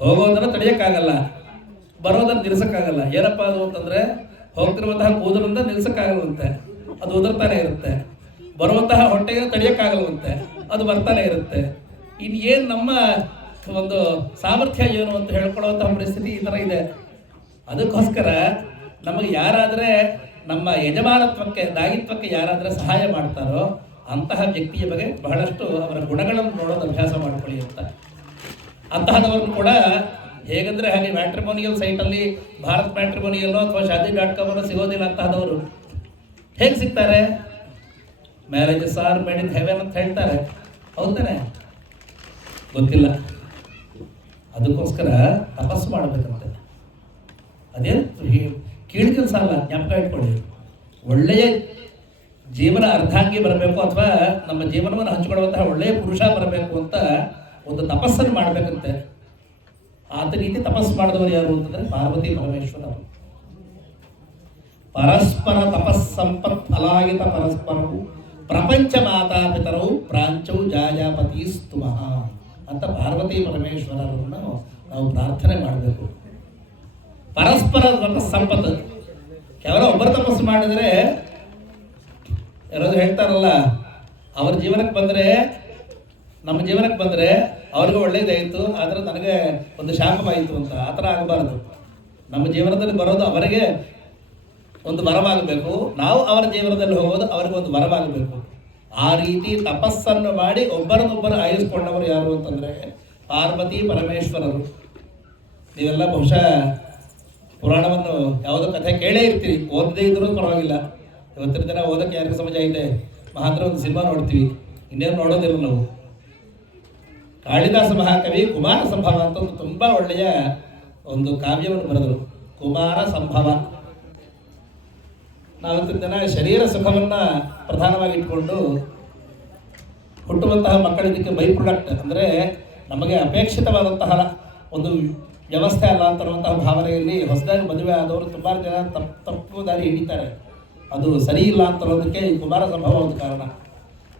ಹೋಗೋದನ್ನ ತಡೆಯೋಕ್ಕಾಗಲ್ಲ, ಬರೋದನ್ನ ನಿಲ್ಲಿಸಕ್ಕಾಗಲ್ಲ. ಏನಪ್ಪ ಅದು ಅಂತಂದ್ರೆ ಹೋಗ್ತಿರುವಂತಹ ಕೂದಲಿಂದ ನಿಲ್ಲಿಸಕ್ಕಾಗಲ್ವಂತೆ, ಅದು ಉದುರ್ತಾನೆ ಇರುತ್ತೆ. ಬರುವಂತಹ ಹೊಟ್ಟೆಗೆ ತಡೆಯೋಕ್ಕಾಗಲ್ವಂತೆ, ಅದು ಬರ್ತಾನೆ ಇರುತ್ತೆ. ಇನ್ನು ಏನು ನಮ್ಮ ಒಂದು ಸಾಮರ್ಥ್ಯ ಏನು ಅಂತ ಹೇಳ್ಕೊಳ್ಳುವಂತಹ ಪರಿಸ್ಥಿತಿ ಈ ಥರ ಇದೆ. ಅದಕ್ಕೋಸ್ಕರ ನಮಗೆ ಯಾರಾದರೆ ನಮ್ಮ ಯಜಮಾನತ್ವಕ್ಕೆ, ದಾಯಿತ್ವಕ್ಕೆ ಯಾರಾದರೆ ಸಹಾಯ ಮಾಡ್ತಾರೋ ಅಂತಹ ವ್ಯಕ್ತಿಯ ಬಗ್ಗೆ ಬಹಳಷ್ಟು ಅವರ ಗುಣಗಳನ್ನು ನೋಡೋದು ಅಭ್ಯಾಸ ಮಾಡ್ಕೊಳ್ಳಿ ಅಂತ. ಅಂತಹದವ್ರನ್ನು ಕೂಡ ಹೇಗಂದರೆ ಹಾಗೆ ಮ್ಯಾಟ್ರಿಮೋನಿಯಲ್ ಸೈಟಲ್ಲಿ ಭಾರತ್ ಮ್ಯಾಟ್ರಿಮೋನಿಯಲ್ಲೋ ಅಥವಾ ಶಾದಿ.com ಸಿಗೋದಿಲ್ಲ ಅಂತಹದವರು ಹೇಗೆ ಸಿಗ್ತಾರೆ? Marriages are made in heaven ಅಂತ ಹೇಳ್ತಾರೆ, ಹೌದಾನೆ? ಗೊತ್ತಿಲ್ಲ. ಅದಕ್ಕೋಸ್ಕರ ತಪಸ್ಸು ಮಾಡಬೇಕಂತೆ. ಅದೇನು ಕೀಳು ಕೆಲಸ ಅಲ್ಲ, ಜ್ಞಾಪಕ ಇಟ್ಕೊಳ್ಳಿ. ಒಳ್ಳೆಯ ಜೀವನ ಅರ್ಧಾಂಗಿ ಬರಬೇಕು ಅಥವಾ ನಮ್ಮ ಜೀವನವನ್ನು ಹಂಚಿಕೊಳ್ಳುವಂತಹ ಒಳ್ಳೆಯ ಪುರುಷ ಬರಬೇಕು ಅಂತ ಒಂದು ತಪಸ್ಸನ್ನು ಮಾಡಬೇಕಂತೆ. ಆತ ರೀತಿ ತಪಸ್ಸು ಮಾಡಿದವರು ಯಾರು ಅಂತಂದರೆ ಪಾರ್ವತಿ ಪರಮೇಶ್ವರ. ಪರಸ್ಪರ ತಪಸ್ಸಂಪತ್ ಫಲಾಯಿತ ಪರಸ್ಪರವು ಪ್ರಪಂಚ ಮಾತಾಪಿತರವು ಪ್ರಾಂಚೌ ಜಾಯಾಪತಿ ಸ್ತುಮಃ ಅಂತ ಪಾರ್ವತಿ ಪರಮೇಶ್ವರರನ್ನು ನಾವು ಪ್ರಾರ್ಥನೆ ಮಾಡಬೇಕು. ಪರಸ್ಪರ ತಪಸ್ಸಂಪತ್ತು. ಕೇವಲ ಒಬ್ಬರು ತಪಸ್ಸು ಮಾಡಿದರೆ ಯಾರಾದ್ರು ಹೇಳ್ತಾರಲ್ಲ, ಅವ್ರ ಜೀವನಕ್ಕೆ ಬಂದರೆ ನಮ್ಮ ಜೀವನಕ್ಕೆ ಬಂದರೆ ಅವ್ರಿಗೂ ಒಳ್ಳೇದಾಯಿತು, ಆದರೆ ನನಗೆ ಒಂದು ಶಾಪವಾಯಿತು ಅಂತ. ಆ ಥರ ಆಗಬಾರ್ದು. ನಮ್ಮ ಜೀವನದಲ್ಲಿ ಬರೋದು ಅವರಿಗೆ ಒಂದು ವರವಾಗಬೇಕು, ನಾವು ಅವರ ಜೀವನದಲ್ಲಿ ಹೋಗೋದು ಅವರಿಗೆ ಒಂದು ವರವಾಗಬೇಕು. ಆ ರೀತಿ ತಪಸ್ಸನ್ನು ಮಾಡಿ ಒಬ್ಬರನ್ನೊಬ್ಬರು ಆಯಿಸ್ಕೊಂಡವರು ಯಾರು ಅಂತಂದರೆ ಪಾರ್ವತಿ ಪರಮೇಶ್ವರರು. ನೀವೆಲ್ಲ ಬಹುಶಃ ಪುರಾಣವನ್ನು ಯಾವುದೋ ಕಥೆ ಕೇಳೇ ಇರ್ತೀರಿ, ಓದದೇ ಇದ್ರೂ ಪರವಾಗಿಲ್ಲ. ಇವತ್ತಿನ ದಿನ ಓದೋಕ್ಕೆ ಯಾರಿಗೂ ಸಮಯ ಇದೆ, ಮಾತ್ರ ಒಂದು ಸಿನಿಮಾ ನೋಡ್ತೀವಿ, ಇನ್ನೇನು ನೋಡೋದಿಲ್ಲ ನಾವು. ಕಾಳಿದಾಸ ಮಹಾಕವಿ ಕುಮಾರ ಸಂಭವ ಅಂತ ಒಂದು ತುಂಬ ಒಳ್ಳೆಯ ಒಂದು ಕಾವ್ಯವನ್ನು ಬರೆದರು, ಕುಮಾರ ಸಂಭವ. ನಾವತ್ತಿನ ದಿನ ಶರೀರ ಸುಖವನ್ನು ಪ್ರಧಾನವಾಗಿ ಇಟ್ಕೊಂಡು ಹುಟ್ಟುವಂತಹ ಮಕ್ಕಳಿದ್ದಕ್ಕೆ ಬೈ ಪ್ರೊಡಕ್ಟ್ ಅಂದರೆ ನಮಗೆ ಅಪೇಕ್ಷಿತವಾದಂತಹ ಒಂದು ವ್ಯವಸ್ಥೆ ಅಲ್ಲ ಅಂತನ್ನುವಂತಹ ಭಾವನೆಯಲ್ಲಿ ಹೊಸದಾಗಿ ಮದುವೆ ಆದವರು ತುಂಬ ಜನ ತಪ್ಪು ದಾರಿ ಹಿಡಿತಾರೆ. ಅದು ಸರಿ ಇಲ್ಲ ಅಂತನ್ನೋದಕ್ಕೆ ಈ ಕುಮಾರ ಸಂಭವ ಒಂದು ಕಾರಣ.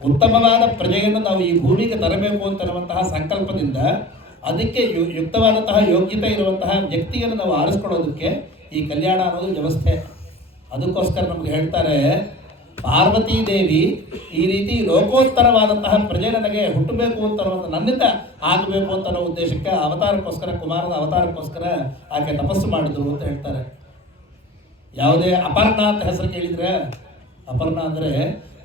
ಉತ್ತಮವಾದ ಪ್ರಜೆಯನ್ನು ನಾವು ಈ ಭೂಮಿಗೆ ತರಬೇಕು ಅಂತನ್ನುವಂತಹ ಸಂಕಲ್ಪದಿಂದ ಅದಕ್ಕೆ ಯುಕ್ತವಾದಂತಹ ಯೋಗ್ಯತೆ ಇರುವಂತಹ ವ್ಯಕ್ತಿಯನ್ನು ನಾವು ಆರಿಸ್ಕೊಳ್ಳೋದಕ್ಕೆ ಈ ಕಲ್ಯಾಣ ಅನ್ನೋದು ವ್ಯವಸ್ಥೆ. ಅದಕ್ಕೋಸ್ಕರ ನಮಗೆ ಹೇಳ್ತಾರೆ, ಪಾರ್ವತೀ ದೇವಿ ಈ ರೀತಿ ಲೋಕೋತ್ತರವಾದಂತಹ ಪ್ರಜೆ ನನಗೆ ಹುಟ್ಟಬೇಕು ಅಂತ ನನ್ನಿಂದ ಆಗಬೇಕು ಅಂತ ಅನ್ನೋ ಉದ್ದೇಶಕ್ಕೆ ಅವತಾರಕ್ಕೋಸ್ಕರ, ಕುಮಾರದ ಅವತಾರಕ್ಕೋಸ್ಕರ ಆಕೆ ತಪಸ್ಸು ಮಾಡಿದ್ರು ಅಂತ ಹೇಳ್ತಾರೆ. ಯಾವುದೇ ಅಪರ್ಣ ಅಂತ ಹೆಸರು ಕೇಳಿದರೆ, ಅಪರ್ಣ ಅಂದರೆ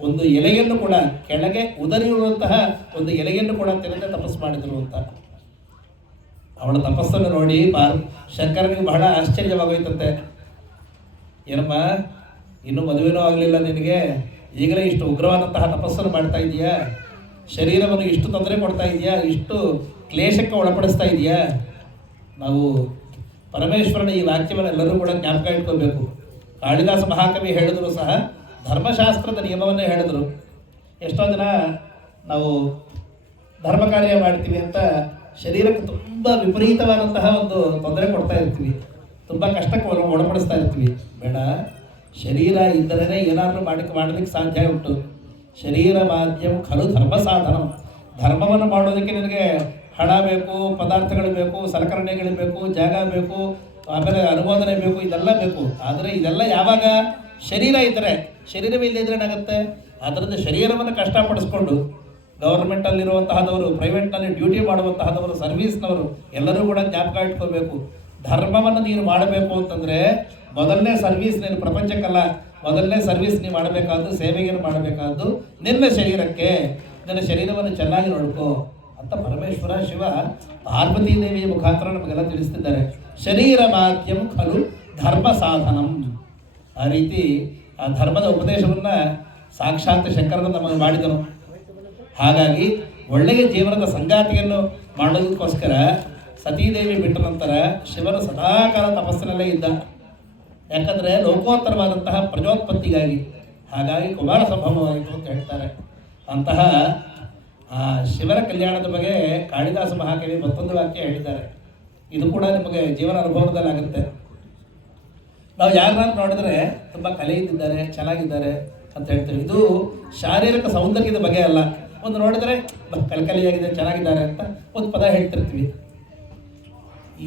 ಒಂದು ಎಲೆಯನ್ನು ಕೂಡ ಕೆಳಗೆ ಉದರಿರುವಂತಹ ಒಂದು ಎಲೆಯನ್ನು ಕೂಡ ತಿನ್ನದೆ ತಪಸ್ಸು ಮಾಡಿದರು ಅಂತ. ಅವಳ ತಪಸ್ಸನ್ನು ನೋಡಿ ಶಂಕರನಿಗೆ ಬಹಳ ಆಶ್ಚರ್ಯವಾಗೋಯ್ತಂತೆ. ಏನಮ್ಮ, ಇನ್ನೂ ಮದುವೆನೂ ಆಗಲಿಲ್ಲ ನಿನಗೆ, ಈಗಲೇ ಇಷ್ಟು ಉಗ್ರವಾದಂತಹ ತಪಸ್ಸನ್ನು ಮಾಡ್ತಾ ಇದೆಯಾ, ಶರೀರವನ್ನು ಇಷ್ಟು ತೊಂದರೆ ಕೊಡ್ತಾ ಇದೆಯಾ, ಇಷ್ಟು ಕ್ಲೇಶಕ್ಕೆ ಒಳಪಡಿಸ್ತಾ ಇದೆಯಾ? ನಾವು ಪರಮೇಶ್ವರನ ಈ ವಾಕ್ಯವನ್ನು ಎಲ್ಲರೂ ಕೂಡ ಜ್ಞಾಪಕ ಇಟ್ಕೋಬೇಕು. ಕಾಳಿದಾಸ ಮಹಾಕವಿ ಹೇಳಿದ್ರು ಸಹ ಧರ್ಮಶಾಸ್ತ್ರದ ನಿಯಮವನ್ನೇ ಹೇಳಿದ್ರು. ಎಷ್ಟೋ ಜನ ನಾವು ಧರ್ಮ ಕಾರ್ಯ ಮಾಡ್ತೀವಿ ಅಂತ ಶರೀರಕ್ಕೆ ತುಂಬ ವಿಪರೀತವಾದಂತಹ ಒಂದು ತೊಂದರೆ ಕೊಡ್ತಾ ಇರ್ತೀವಿ, ತುಂಬ ಕಷ್ಟಕ್ಕೆ ಒಳಪಡಿಸ್ತಾ ಇರ್ತೀವಿ. ಬೇಡ, ಶರೀರ ಇದ್ದರೇ ಏನಾದರೂ ಮಾಡಲಿಕ್ಕೆ ಸಾಧ್ಯ ಉಂಟು. ಶರೀರ ಮಾಧ್ಯಮ ಖಲು ಧರ್ಮ ಸಾಧನ. ಧರ್ಮವನ್ನು ಮಾಡೋದಕ್ಕೆ ನಿನಗೆ ಹಣ ಬೇಕು, ಪದಾರ್ಥಗಳು ಬೇಕು, ಸಲಕರಣೆಗಳು ಬೇಕು, ಜಾಗ ಬೇಕು, ಆಮೇಲೆ ಅನುಮೋದನೆ ಬೇಕು, ಇದೆಲ್ಲ ಬೇಕು. ಆದರೆ ಇದೆಲ್ಲ ಯಾವಾಗ ಶರೀರ ಇದ್ದರೆ, ಶರೀರವೇ ಇಲ್ಲದಿದ್ದರೆ ಏನಾಗುತ್ತೆ? ಅದರಿಂದ ಶರೀರವನ್ನು ಕಷ್ಟಪಡಿಸ್ಕೊಂಡು ಗೌರ್ಮೆಂಟಲ್ಲಿರುವಂತಹದವರು, ಪ್ರೈವೇಟ್ನಲ್ಲಿ ಡ್ಯೂಟಿ ಮಾಡುವಂತಹದವರು, ಸರ್ವೀಸ್ನವರು ಎಲ್ಲರೂ ಕೂಡ ಜ್ಞಾಪಕ ಇಟ್ಕೋಬೇಕು. ಧರ್ಮವನ್ನು ನೀನು ಮಾಡಬೇಕು ಅಂತಂದರೆ ಮೊದಲನೇ ಸರ್ವೀಸ್ ನೀನು ಪ್ರಪಂಚಕ್ಕಲ್ಲ, ಮೊದಲನೇ ಸರ್ವೀಸ್ ನೀವು ಮಾಡಬೇಕಾದ್ದು, ಸೇವೆಯನ್ನು ಮಾಡಬೇಕಾದ್ದು ನಿನ್ನ ಶರೀರಕ್ಕೆ. ನಿನ್ನ ಶರೀರವನ್ನು ಚೆನ್ನಾಗಿ ನೋಡ್ಕೋ ಅಂತ ಪರಮೇಶ್ವರ ಶಿವ ಪಾರ್ವತೀ ದೇವಿಯ ಮುಖಾಂತರ ನಮಗೆಲ್ಲ ತಿಳಿಸ್ತಿದ್ದಾರೆ. ಶರೀರ ಮಾಧ್ಯಮ ಖಲು ಧರ್ಮ ಸಾಧನಂ. ಆ ರೀತಿ ಆ ಧರ್ಮದ ಉಪದೇಶವನ್ನು ಸಾಕ್ಷಾತ್ ಶಂಕರನ ನಮಗೆ ಮಾಡಿದನು. ಹಾಗಾಗಿ ಒಳ್ಳೆಯ ಜೀವನದ ಸಂಗಾತಿಯನ್ನು ಮಾಡೋದಕ್ಕೋಸ್ಕರ ಸತೀದೇವಿ ಬಿಟ್ಟ ನಂತರ ಶಿವನು ಸದಾಕಾಲ ತಪಸ್ಸಿನಲ್ಲೇ ಇದ್ದ. ಯಾಕಂದರೆ ಲೋಕೋತ್ತರವಾದಂತಹ ಪ್ರಜೋತ್ಪತ್ತಿಗಾಗಿ. ಹಾಗಾಗಿ ಕುಮಾರ ಸಂಭವವಾಯಿತು ಅಂತ ಹೇಳ್ತಾರೆ. ಅಂತಹ ಆ ಶಿವನ ಕಲ್ಯಾಣದ ಬಗ್ಗೆ ಕಾಳಿದಾಸ ಮಹಾಕವಿ ಮತ್ತೊಂದು ವಾಕ್ಯ ಹೇಳಿದ್ದಾರೆ. ಇದು ಕೂಡ ನಿಮಗೆ ಜೀವನ ಅನುಭವದಲ್ಲಿ ಆಗುತ್ತೆ. ನಾವು ಯಾರನ್ನ ನೋಡಿದ್ರೆ ತುಂಬ ಕಲೆ ಇದ್ದಿದ್ದಾರೆ, ಚೆನ್ನಾಗಿದ್ದಾರೆ ಅಂತ ಹೇಳ್ತೇವೆ. ಇದು ಶಾರೀರಿಕ ಸೌಂದರ್ಯದ ಬಗ್ಗೆ ಅಲ್ಲ. ಒಂದು ನೋಡಿದರೆ ಕಲಿಯಾಗಿದೆ, ಚೆನ್ನಾಗಿದ್ದಾರೆ ಅಂತ ಒಂದು ಪದ ಹೇಳ್ತಿರ್ತೀವಿ.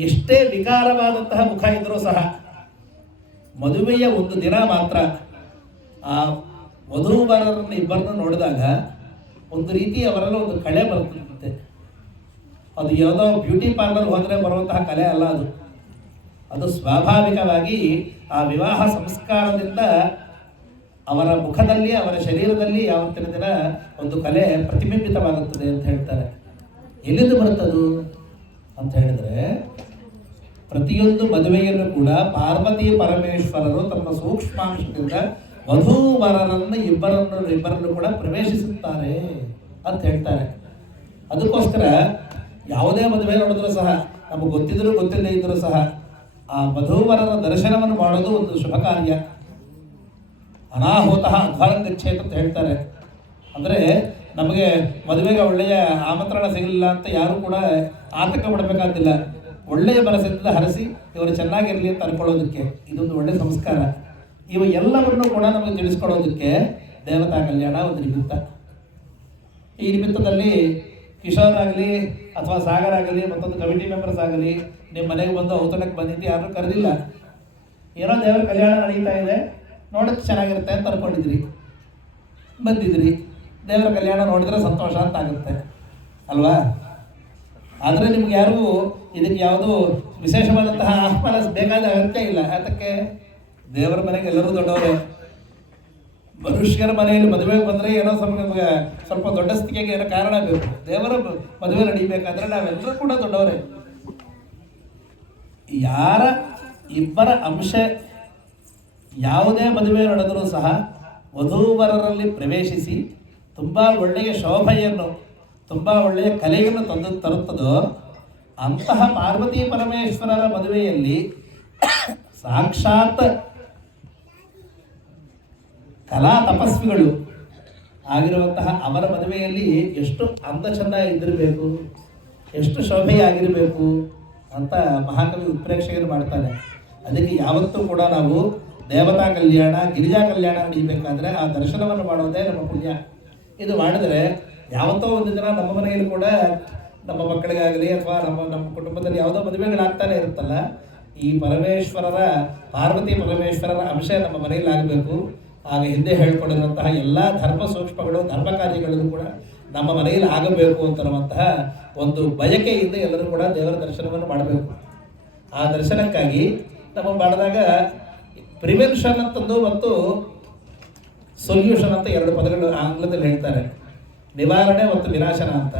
ಎಷ್ಟೇ ವಿಕಾರವಾದಂತಹ ಮುಖ ಇದ್ದರೂ ಸಹ ಮದುವೆಯ ಒಂದು ದಿನ ಮಾತ್ರ ಆ ವಧೂವರರನ್ನು ಇಬ್ಬರನ್ನು ನೋಡಿದಾಗ ಒಂದು ರೀತಿ ಅವರೆಲ್ಲ ಒಂದು ಕಳೆ ಬರ್ತದೆ. ಅದು ಯಾವುದೋ ಬ್ಯೂಟಿ ಪಾರ್ಲರ್ ಹೋದರೆ ಬರುವಂತಹ ಕಲೆ ಅಲ್ಲ, ಅದು ಸ್ವಾಭಾವಿಕವಾಗಿ ಆ ವಿವಾಹ ಸಂಸ್ಕಾರದಿಂದ ಅವರ ಮುಖದಲ್ಲಿ, ಅವರ ಶರೀರದಲ್ಲಿ ಯಾವತ್ತಿನ ದಿನ ಒಂದು ಕಲೆ ಪ್ರತಿಬಿಂಬಿತವಾಗುತ್ತದೆ ಅಂತ ಹೇಳ್ತಾರೆ. ಎಲ್ಲಿಂದ ಬರುತ್ತದು ಅಂತ ಹೇಳಿದರೆ, ಪ್ರತಿಯೊಂದು ಮದುವೆಯನ್ನು ಕೂಡ ಪಾರ್ವತಿ ಪರಮೇಶ್ವರರು ತಮ್ಮ ಸೂಕ್ಷ್ಮಾಂಶದಿಂದ ವಧೂವರರನ್ನು ಇಬ್ಬರನ್ನು ಕೂಡ ಪ್ರವೇಶಿಸುತ್ತಾರೆ ಅಂತ ಹೇಳ್ತಾರೆ. ಅದಕ್ಕೋಸ್ಕರ ಯಾವುದೇ ಮದುವೆ ನೋಡಿದ್ರೂ ಸಹ ನಮಗೆ ಗೊತ್ತಿದ್ರೂ ಗೊತ್ತಿಲ್ಲದೇ ಇದ್ದರೂ ಸಹ ಆ ವಧೂವರರ ದರ್ಶನವನ್ನು ಮಾಡೋದು ಒಂದು ಶುಭ ಕಾರ್ಯ. ಅನಾಹುತಃ ಅಧ್ವರಂಗಚ್ಛೇತ ಅಂತ ಹೇಳ್ತಾರೆ. ಅಂದರೆ ನಮಗೆ ಮದುವೆಗೆ ಒಳ್ಳೆಯ ಆಮಂತ್ರಣ ಸಿಗಲಿಲ್ಲ ಅಂತ ಯಾರೂ ಕೂಡ ಆತಂಕ ಪಡಬೇಕಾದಿಲ್ಲ. ಒಳ್ಳೆಯ ಮನಸ್ಸಿಂದ ಹರಸಿ ಇವರು ಚೆನ್ನಾಗಿರಲಿ ಅಂತ ಅನ್ಕೊಳ್ಳೋದಕ್ಕೆ ಇದೊಂದು ಒಳ್ಳೆಯ ಸಂಸ್ಕಾರ. ಇವು ಎಲ್ಲವನ್ನೂ ಕೂಡ ನಮಗೆ ತಿಳಿಸ್ಕೊಡೋದಕ್ಕೆ ದೇವತಾ ಕಲ್ಯಾಣ ಒಂದು ನಿಮಿತ್ತ. ಈ ನಿಮಿತ್ತದಲ್ಲಿ ಕಿಶೋರ್ ಆಗಲಿ ಅಥವಾ ಸಾಗರ್ ಆಗಲಿ ಮತ್ತೊಂದು ಕಮಿಟಿ ಮೆಂಬರ್ಸ್ ಆಗಲಿ ನಿಮ್ಮ ಮನೆಗೆ ಬಂದು ಔತಣಕ್ಕೆ ಬಂದಿದ್ದು ಯಾರೂ ಕರೆದಿಲ್ಲ. ಏನೋ ದೇವರ ಕಲ್ಯಾಣ ನಡೀತಾ ಇದೆ, ನೋಡೋಕ್ಕೆ ಚೆನ್ನಾಗಿರುತ್ತೆ ಅಂತ ಅನ್ಕೊಂಡಿದ್ರಿ, ಬಂದಿದ್ರಿ. ದೇವರ ಕಲ್ಯಾಣ ನೋಡಿದ್ರೆ ಸಂತೋಷ ಅಂತ ಆಗುತ್ತೆ ಅಲ್ವಾ? ಆದರೆ ನಿಮ್ಗೆ ಯಾರಿಗೂ ಇದಕ್ಕೆ ಯಾವುದೂ ವಿಶೇಷವಾದಂತಹ ಆಹ್ವಾನ ಬೇಕಾದ ಅಗತ್ಯ ಇಲ್ಲ. ಯಾತಕ್ಕೆ? ದೇವರ ಮನೆಗೆ ಎಲ್ಲರೂ ದೊಡ್ಡವರೇ. ಮನುಷ್ಯರ ಮನೆಯಲ್ಲಿ ಮದುವೆಗೆ ಬಂದರೆ ಏನೋ ಸ್ವಲ್ಪ ದೊಡ್ಡ ಸ್ಥಿತಿಗೆ ಏನೋ ಕಾರಣ ಬೇಕು. ದೇವರ ಮದುವೆ ನಡೀಬೇಕಾದ್ರೆ ನಾವೆಲ್ಲರೂ ಕೂಡ ದೊಡ್ಡವರೇ. ಯಾರ ಇಬ್ಬರ ಅಂಶ ಯಾವುದೇ ಮದುವೆ ನಡೆದರೂ ಸಹ ವಧೂವರರಲ್ಲಿ ಪ್ರವೇಶಿಸಿ ತುಂಬ ಒಳ್ಳೆಯ ಶೋಭೆಯನ್ನು, ತುಂಬ ಒಳ್ಳೆಯ ಕಲೆಯನ್ನು ತರುತ್ತದೋ ಅಂತಹ ಪಾರ್ವತಿ ಪರಮೇಶ್ವರರ ಮದುವೆಯಲ್ಲಿ ಸಾಕ್ಷಾತ್ ಕಲಾ ತಪಸ್ವಿಗಳು ಆಗಿರುವಂತಹ ಅವರ ಮದುವೆಯಲ್ಲಿ ಎಷ್ಟು ಅಂದ ಚೆಂದ ಇದ್ದಿರಬೇಕು, ಎಷ್ಟು ಶೋಭೆಯಾಗಿರಬೇಕು ಅಂತ ಮಹಾಕವಿ ಉತ್ಪ್ರೇಕ್ಷೆಯನ್ನು ಮಾಡ್ತಾನೆ. ಅದಕ್ಕೆ ಯಾವತ್ತೂ ಕೂಡ ನಾವು ದೇವತಾ ಕಲ್ಯಾಣ, ಗಿರಿಜಾ ಕಲ್ಯಾಣ ನಡೀಬೇಕಾದ್ರೆ ಆ ದರ್ಶನವನ್ನು ಮಾಡೋದೇ ನಮ್ಮ ಪುಣ್ಯ. ಇದು ಮಾಡಿದರೆ ಯಾವತ್ತೋ ಒಂದು ದಿನ ನಮ್ಮ ಮನೆಯಲ್ಲಿ ಕೂಡ ನಮ್ಮ ಮಕ್ಕಳಿಗಾಗಲಿ ಅಥವಾ ನಮ್ಮ ಕುಟುಂಬದಲ್ಲಿ ಯಾವುದೋ ಮದುವೆಗಳಾಗ್ತಾನೆ ಇರುತ್ತಲ್ಲ, ಈ ಪರಮೇಶ್ವರರ, ಪಾರ್ವತಿ ಪರಮೇಶ್ವರರ ಅಂಶ ನಮ್ಮ ಮನೆಯಲ್ಲಿ ಆಗಬೇಕು. ಆಗ ಹಿಂದೆ ಹೇಳ್ಕೊಂಡಿರುವಂತಹ ಎಲ್ಲ ಧರ್ಮ ಸೂಕ್ಷ್ಮಗಳು, ಧರ್ಮ ಕಾರ್ಯಗಳು ಕೂಡ ನಮ್ಮ ಮನೆಯಲ್ಲಿ ಆಗಬೇಕು ಅಂತನ್ನುವಂತಹ ಒಂದು ಬಯಕೆಯಿಂದ ಎಲ್ಲರೂ ಕೂಡ ದೇವರ ದರ್ಶನವನ್ನು ಮಾಡಬೇಕು. ಆ ದರ್ಶನಕ್ಕಾಗಿ ನಮ್ಮ ಮಾಡಿದಾಗ ಪ್ರಿವೆನ್ಷನ್ ಅಂತಂದು ಮತ್ತು ಸೊಲ್ಯೂಷನ್ ಅಂತ ಎರಡು ಪದಗಳು ಆಂಗ್ಲದಲ್ಲಿ ಹೇಳ್ತಾರೆ. ನಿವಾರಣೆ ಮತ್ತು ವಿನಾಶನ ಅಂತ.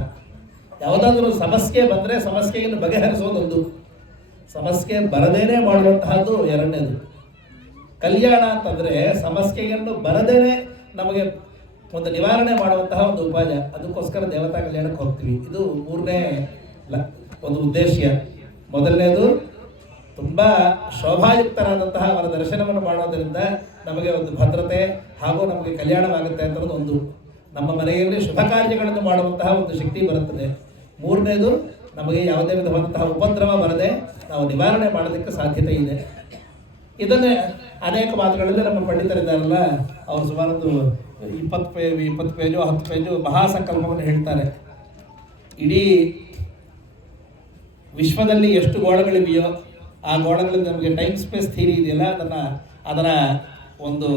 ಯಾವುದಾದ್ರೂ ಸಮಸ್ಯೆ ಬಂದರೆ ಸಮಸ್ಯೆಯನ್ನು ಬಗೆಹರಿಸೋದೊಂದು, ಸಮಸ್ಯೆ ಬರದೇನೆ ಮಾಡುವಂತಹದ್ದು ಎರಡನೇದು. ಕಲ್ಯಾಣ ಅಂತಂದರೆ ಸಮಸ್ಯೆಯನ್ನು ಬರದೇನೆ ನಮಗೆ ಒಂದು ನಿವಾರಣೆ ಮಾಡುವಂತಹ ಒಂದು ಉಪಾಯ. ಅದಕ್ಕೋಸ್ಕರ ದೇವತಾ ಕಲ್ಯಾಣಕ್ಕೆ ಹೋಗ್ತೀವಿ. ಇದು ಮೂರನೇ ಒಂದು ಉದ್ದೇಶ. ಮೊದಲನೇದು ತುಂಬ ಶೋಭಾಯುಕ್ತರಾದಂತಹ ಅವರ ದರ್ಶನವನ್ನು ಮಾಡೋದರಿಂದ ನಮಗೆ ಒಂದು ಭದ್ರತೆ ಹಾಗೂ ನಮಗೆ ಕಲ್ಯಾಣವಾಗುತ್ತೆ ಅಂತನ್ನೋದು ಒಂದು. ನಮ್ಮ ಮನೆಯಲ್ಲಿ ಶುಭ ಕಾರ್ಯಗಳನ್ನು ಮಾಡುವಂತಹ ಒಂದು ಶಕ್ತಿ ಬರುತ್ತದೆ. ಮೂರನೇದು ನಮಗೆ ಯಾವುದೇ ವಿಧವಾದಂತಹ ಉಪದ್ರವ ಬರದೆ ನಾವು ನಿವಾರಣೆ ಮಾಡೋದಕ್ಕೆ ಸಾಧ್ಯತೆ ಇದೆ. ಇದನ್ನೇ ಅನೇಕ ಮಾತುಗಳಲ್ಲಿ ನಮ್ಮ ಪಂಡಿತರಿದ್ದಾರಲ್ಲ, ಅವರು ಸುಮಾರೊಂದು 20 ಪೇಜು 10 ಪೇಜು ಮಹಾಸಂಕಲ್ಪವನ್ನು ಹೇಳ್ತಾರೆ. ಇಡೀ ವಿಶ್ವದಲ್ಲಿ ಎಷ್ಟು ಗೋಳಗಳಿವೆಯೋ ಆ ಗೋಳಗಳಲ್ಲಿ ನಮಗೆ ಟೈಮ್ ಸ್ಪೇಸ್ ಥಿಯರಿ ಇದೆಯಲ್ಲ, ಅದರ ಒಂದು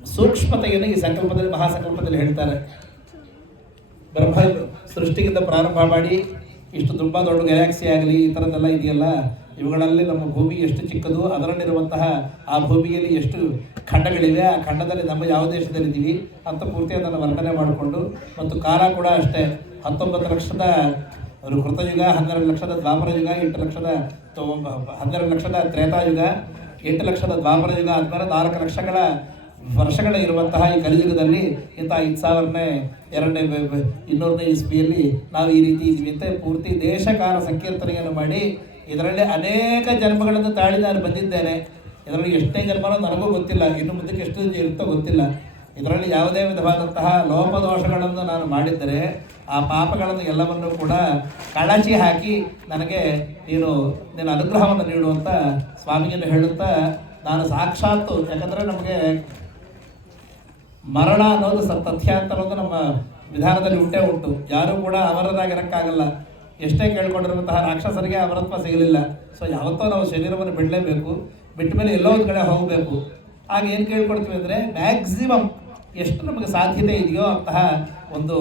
ಸೂಕ್ಷ್ಮತೆಯನ್ನು ಈ ಸಂಕಲ್ಪದಲ್ಲಿ, ಮಹಾಸಂಕಲ್ಪದಲ್ಲಿ ಹೇಳ್ತಾರೆ. ಬ್ರಹ್ಮ ಸೃಷ್ಟಿಗಿಂತ ಪ್ರಾರಂಭ ಮಾಡಿ ಇಷ್ಟು ತುಂಬ ದೊಡ್ಡ ಗ್ಯಾಲಕ್ಸಿ ಆಗಲಿ ಈ ಥರದ್ದೆಲ್ಲ ಇದೆಯಲ್ಲ, ಇವುಗಳಲ್ಲಿ ನಮ್ಮ ಭೂಮಿ ಎಷ್ಟು ಚಿಕ್ಕದು, ಅದರಲ್ಲಿರುವಂತಹ ಆ ಭೂಮಿಯಲ್ಲಿ ಎಷ್ಟು ಖಂಡಗಳಿವೆ, ಆ ಖಂಡದಲ್ಲಿ ನಮ್ಮ ಯಾವ ದೇಶದಲ್ಲಿದ್ದೀವಿ ಅಂತ ಪೂರ್ತಿ ಅದನ್ನು ವರ್ಣನೆ ಮಾಡಿಕೊಂಡು, ಮತ್ತು ಕಾಲ ಕೂಡ ಅಷ್ಟೇ 19 ಲಕ್ಷದ ಕೃತಯುಗ, 12 ಲಕ್ಷದ ದ್ವಾಪರ ಯುಗ, 12 ಲಕ್ಷದ ತ್ರೇತಾಯುಗ, 8 ಲಕ್ಷದ ದ್ವಾಪರ ಯುಗ ಆದಮೇಲೆ 4 ಲಕ್ಷಗಳ ವರ್ಷಗಳ ಇರುವಂತಹ ಈ ಕಲಿಯುಗದಲ್ಲಿ ಇಂಥ 5200ನೇ ಇಸ್ವಿಯಲ್ಲಿ ನಾವು ಈ ರೀತಿ ಇದ್ವಿ ಅಂತ ಪೂರ್ತಿ ದೇಶಕಾಲ ಸಂಕೀರ್ತನೆಯನ್ನು ಮಾಡಿ ಇದರಲ್ಲಿ ಅನೇಕ ಜನ್ಮಗಳನ್ನು ತಾಳಿ ನಾನು ಬಂದಿದ್ದೇನೆ. ಇದರಲ್ಲಿ ಎಷ್ಟೇ ಜನ್ಮನೋ ನನಗೂ ಗೊತ್ತಿಲ್ಲ, ಇನ್ನು ಮುಂದಕ್ಕೆ ಎಷ್ಟು ಇರುತ್ತೋ ಗೊತ್ತಿಲ್ಲ. ಇದರಲ್ಲಿ ಯಾವುದೇ ವಿಧವಾದಂತಹ ಲೋಪದೋಷಗಳನ್ನು ನಾನು ಮಾಡಿದ್ದರೆ ಆ ಪಾಪಗಳನ್ನು ಎಲ್ಲವನ್ನೂ ಕೂಡ ಕಳಚಿ ಹಾಕಿ ನನಗೆ ನಿನ್ನ ಅನುಗ್ರಹವನ್ನು ನೀಡುವಂಥ ಸ್ವಾಮಿಯನ್ನು ಹೇಳುತ್ತಾ ನಾನು ಸಾಕ್ಷಾತ್ತು, ಯಾಕಂದರೆ ನಮಗೆ ಮರಣ ಅನ್ನೋದು ತಥ್ಯ ಅಂತ ಅನ್ನೋದು ನಮ್ಮ ವಿಧಾನದಲ್ಲಿ ಉಂಟು. ಯಾರೂ ಕೂಡ ಅಮರರಾಗಿರೋಕ್ಕಾಗಲ್ಲ. ಎಷ್ಟೇ ಕೇಳ್ಕೊಂಡಿರುವಂತಹ ರಾಕ್ಷಸರಿಗೆ ಅಮರತ್ವ ಸಿಗಲಿಲ್ಲ. ಸೊ ಯಾವತ್ತೋ ನಾವು ಶರೀರವನ್ನು ಬಿಡಲೇಬೇಕು, ಬಿಟ್ಟ ಮೇಲೆ ಎಲ್ಲೋ ಒಂದು ಕಡೆ ಹೋಗಬೇಕು. ಆಗ ಏನು ಕೇಳ್ಕೊಡ್ತೀವಿ ಅಂದರೆ ಮ್ಯಾಕ್ಸಿಮಮ್ ಎಷ್ಟು ನಮಗೆ ಸಾಧ್ಯತೆ ಇದೆಯೋ ಅಂತಹ ಒಂದು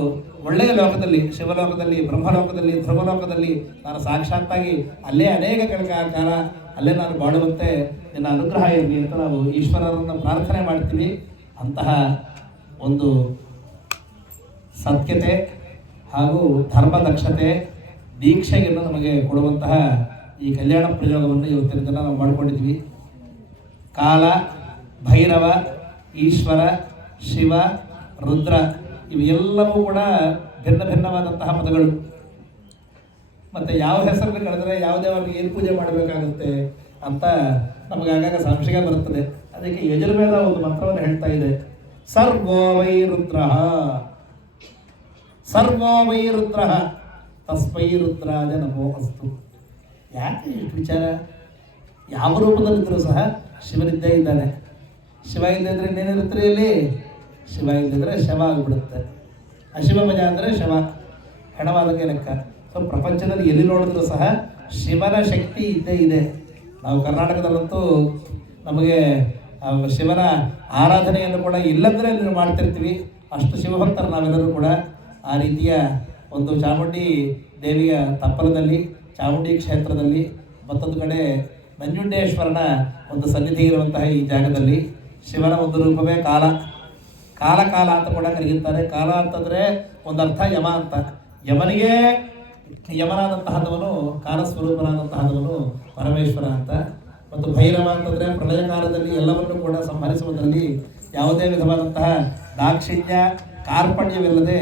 ಒಳ್ಳೆಯ ಲೋಕದಲ್ಲಿ, ಶಿವಲೋಕದಲ್ಲಿ, ಬ್ರಹ್ಮಲೋಕದಲ್ಲಿ, ಧ್ರುವಲೋಕದಲ್ಲಿ ನಾನು ಸಾಕ್ಷಾತ್ತಾಗಿ ಅಲ್ಲೇ ಅನೇಕ ಕಾಲ ಅಲ್ಲೇ ನಾನು ಬಾಳುವಂತೆ ನಿನ್ನ ಅನುಗ್ರಹ ಇರಲಿ ಅಂತ ನಾವು ಈಶ್ವರರನ್ನು ಪ್ರಾರ್ಥನೆ ಮಾಡ್ತೀವಿ. ಅಂತಹ ಒಂದು ಸತ್ಯತೆ ಹಾಗೂ ಧರ್ಮದಕ್ಷತೆ, ದೀಕ್ಷೆಯನ್ನು ನಮಗೆ ಕೊಡುವಂತಹ ಈ ಕಲ್ಯಾಣ ಪ್ರಯೋಗವನ್ನು ಇವತ್ತಿನ ದಿನ ನಾವು ಮಾಡಿಕೊಂಡಿದ್ವಿ. ಕಾಲ, ಭೈರವ, ಈಶ್ವರ, ಶಿವ, ರುದ್ರ ಇವೆಲ್ಲವೂ ಕೂಡ ಭಿನ್ನ ಭಿನ್ನವಾದಂತಹ ಪದಗಳು. ಮತ್ತು ಯಾವ ಹೆಸರನ್ನು ಕಳೆದರೆ ಯಾವ ದೇವರಿಗೆ ಏನು ಪೂಜೆ ಮಾಡಬೇಕಾಗುತ್ತೆ ಅಂತ ನಮಗೆ ಆಗಾಗ ಸಂಶಯ ಬರುತ್ತದೆ. ಅದಕ್ಕೆ ಯಜುರ್ವೇದ ಒಂದು ಮಂತ್ರವನ್ನು ಹೇಳ್ತಾ ಇದೆ, ಸರ್ವೋ ವೈ ರುದ್ರ, ಸರ್ವೋ ವೈ ರುದ್ರ ತಸ್ಮೈ ರುದ್ರಾಯ ನಮೋ ಅಸ್ತು. ಯಾಕೆ ಇಷ್ಟು ವಿಚಾರ? ಯಾವ ರೂಪದಲ್ಲಿದ್ದರೂ ಸಹ ಶಿವನಿದ್ದೇ ಇದ್ದಾನೆ. ಶಿವ ಇಲ್ಲದಿದ್ದರೆ ಇನ್ನೇನಿರುತ್ತೆ ಇಲ್ಲಿ? ಶಿವ ಇಲ್ಲದಿದ್ದರೆ ಶವ ಆಗಿಬಿಡುತ್ತೆ. ಅಶಿವ ಭಜ ಅಂದರೆ ಶವ, ಹೆಣವಾದಂಗೆ ಲೆಕ್ಕ. ಸೊ ಪ್ರಪಂಚದಲ್ಲಿ ಎಲ್ಲಿ ನೋಡಿದ್ರೂ ಸಹ ಶಿವನ ಶಕ್ತಿ ಇದ್ದೇ ಇದೆ. ನಾವು ಕರ್ನಾಟಕದಲ್ಲಂತೂ ನಮಗೆ ಶಿವನ ಆರಾಧನೆಯನ್ನು ಕೂಡ ಇಲ್ಲಂದರೆ ನೀವು ಮಾಡ್ತಿರ್ತೀವಿ. ಅಷ್ಟು ಶಿವಭಕ್ತರು ನಾವೆಲ್ಲರೂ ಕೂಡ. ಆ ರೀತಿಯ ಒಂದು ಚಾಮುಂಡಿ ದೇವಿಯ ತಪ್ಪಲದಲ್ಲಿ, ಚಾಮುಂಡಿ ಕ್ಷೇತ್ರದಲ್ಲಿ, ಮತ್ತೊಂದು ಕಡೆ ನಂಜುಂಡೇಶ್ವರನ ಒಂದು ಸನ್ನಿಧಿ ಇರುವಂತಹ ಈ ಜಾಗದಲ್ಲಿ ಶಿವನ ಒಂದು ರೂಪವೇ ಕಾಲ. ಕಾಲ ಕಾಲ ಅಂತ ಕೂಡ ಕರೆಯುತ್ತಾರೆ. ಕಾಲ ಅಂತಂದರೆ ಒಂದರ್ಥ ಯಮ ಅಂತ. ಯಮನಿಗೆ ಯಮನಾದಂತಹದವನು, ಕಾಲಸ್ವರೂಪನಾದಂತಹದವನು ಪರಮೇಶ್ವರ ಅಂತ. ಮತ್ತು ಭೈರವ ಅಂತಂದರೆ ಪ್ರಳಯ ಕಾಲದಲ್ಲಿ ಎಲ್ಲವನ್ನೂ ಕೂಡ ಸಂಹರಿಸುವುದರಲ್ಲಿ ಯಾವುದೇ ವಿಧವಾದಂತಹ ದಾಕ್ಷಿಣ್ಯ ಕಾರ್ಪಣ್ಯವಿಲ್ಲದೆ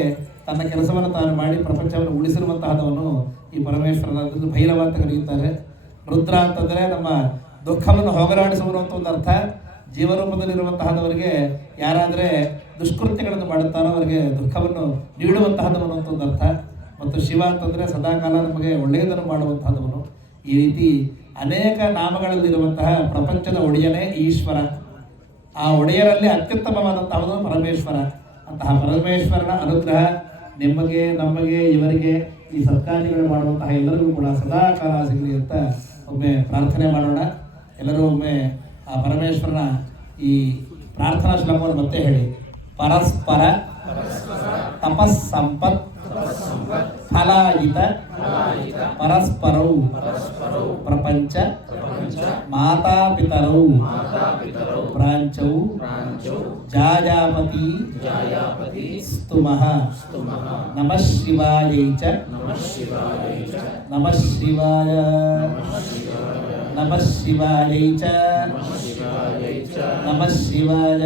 ತನ್ನ ಕೆಲಸವನ್ನು ತಾನು ಮಾಡಿ ಪ್ರಪಂಚವನ್ನು ಉಳಿಸಿರುವಂತಹದವನು ಈ ಪರಮೇಶ್ವರನಾದದ್ದು ಭೈರವ ಅಂತ ಕರೆಯುತ್ತಾರೆ. ರುದ್ರ ಅಂತಂದರೆ ನಮ್ಮ ದುಃಖವನ್ನು ಹೋಗಲಾಡಿಸುವರು ಅಂತ ಒಂದು ಅರ್ಥ. ಜೀವರೂಪದಲ್ಲಿರುವಂತಹದವರಿಗೆ ಯಾರಾದರೆ ದುಷ್ಕೃತ್ಯಗಳನ್ನು ಮಾಡುತ್ತಾರೋ ಅವರಿಗೆ ದುಃಖವನ್ನು ನೀಡುವಂತಹದವನು ಅಂತ ಒಂದು ಅರ್ಥ. ಮತ್ತು ಶಿವ ಅಂತಂದರೆ ಸದಾಕಾಲ ನಮಗೆ ಒಳ್ಳೆಯದನ್ನು ಮಾಡುವಂತಹದವನು. ಈ ರೀತಿ ಅನೇಕ ನಾಮಗಳಲ್ಲಿರುವಂತಹ ಪ್ರಪಂಚದ ಒಡೆಯನೇ ಈಶ್ವರ. ಆ ಒಡೆಯರಲ್ಲಿ ಅತ್ಯುತ್ತಮವಾದಂತಹದ್ದು ಪರಮೇಶ್ವರ. ಅಂತಹ ಪರಮೇಶ್ವರನ ಅನುಗ್ರಹ ನಿಮಗೆ, ನಮಗೆ, ಇವರಿಗೆ, ಈ ಸತ್ಕಾರ್ಯಗಳು ಮಾಡುವಂತಹ ಎಲ್ಲರಿಗೂ ಕೂಡ ಸದಾಕಾಲ ಸಿಗಲಿ ಅಂತ ಒಮ್ಮೆ ಪ್ರಾರ್ಥನೆ ಮಾಡೋಣ. ಎಲ್ಲರೂ ಒಮ್ಮೆ ಆ ಪರಮೇಶ್ವರನ ಈ ಪ್ರಾರ್ಥನಾ ಶ್ಲೋಕವನ್ನು ಮತ್ತೆ ಹೇಳಿ. ಪರಸ್ಪರ ತಪಸ್ಸಂಪತ್ ಫಲಾಯಿತ ಪರಸ್ಪರೌ ಪ್ರಪಂಚ ಮಾತಾಪಿತರೌ ಪ್ರಾಂಚೌ ಜಾಯಾಪತಿ ಸ್ತುಮಃ. ನಮಃ ಶಿವಾಯೈ ಚ ನಮಃ ಶಿವಾಯ ನಮಃ ಶಿವಾಯೈ ಚ ನಮಃ ಶಿವಾಯ.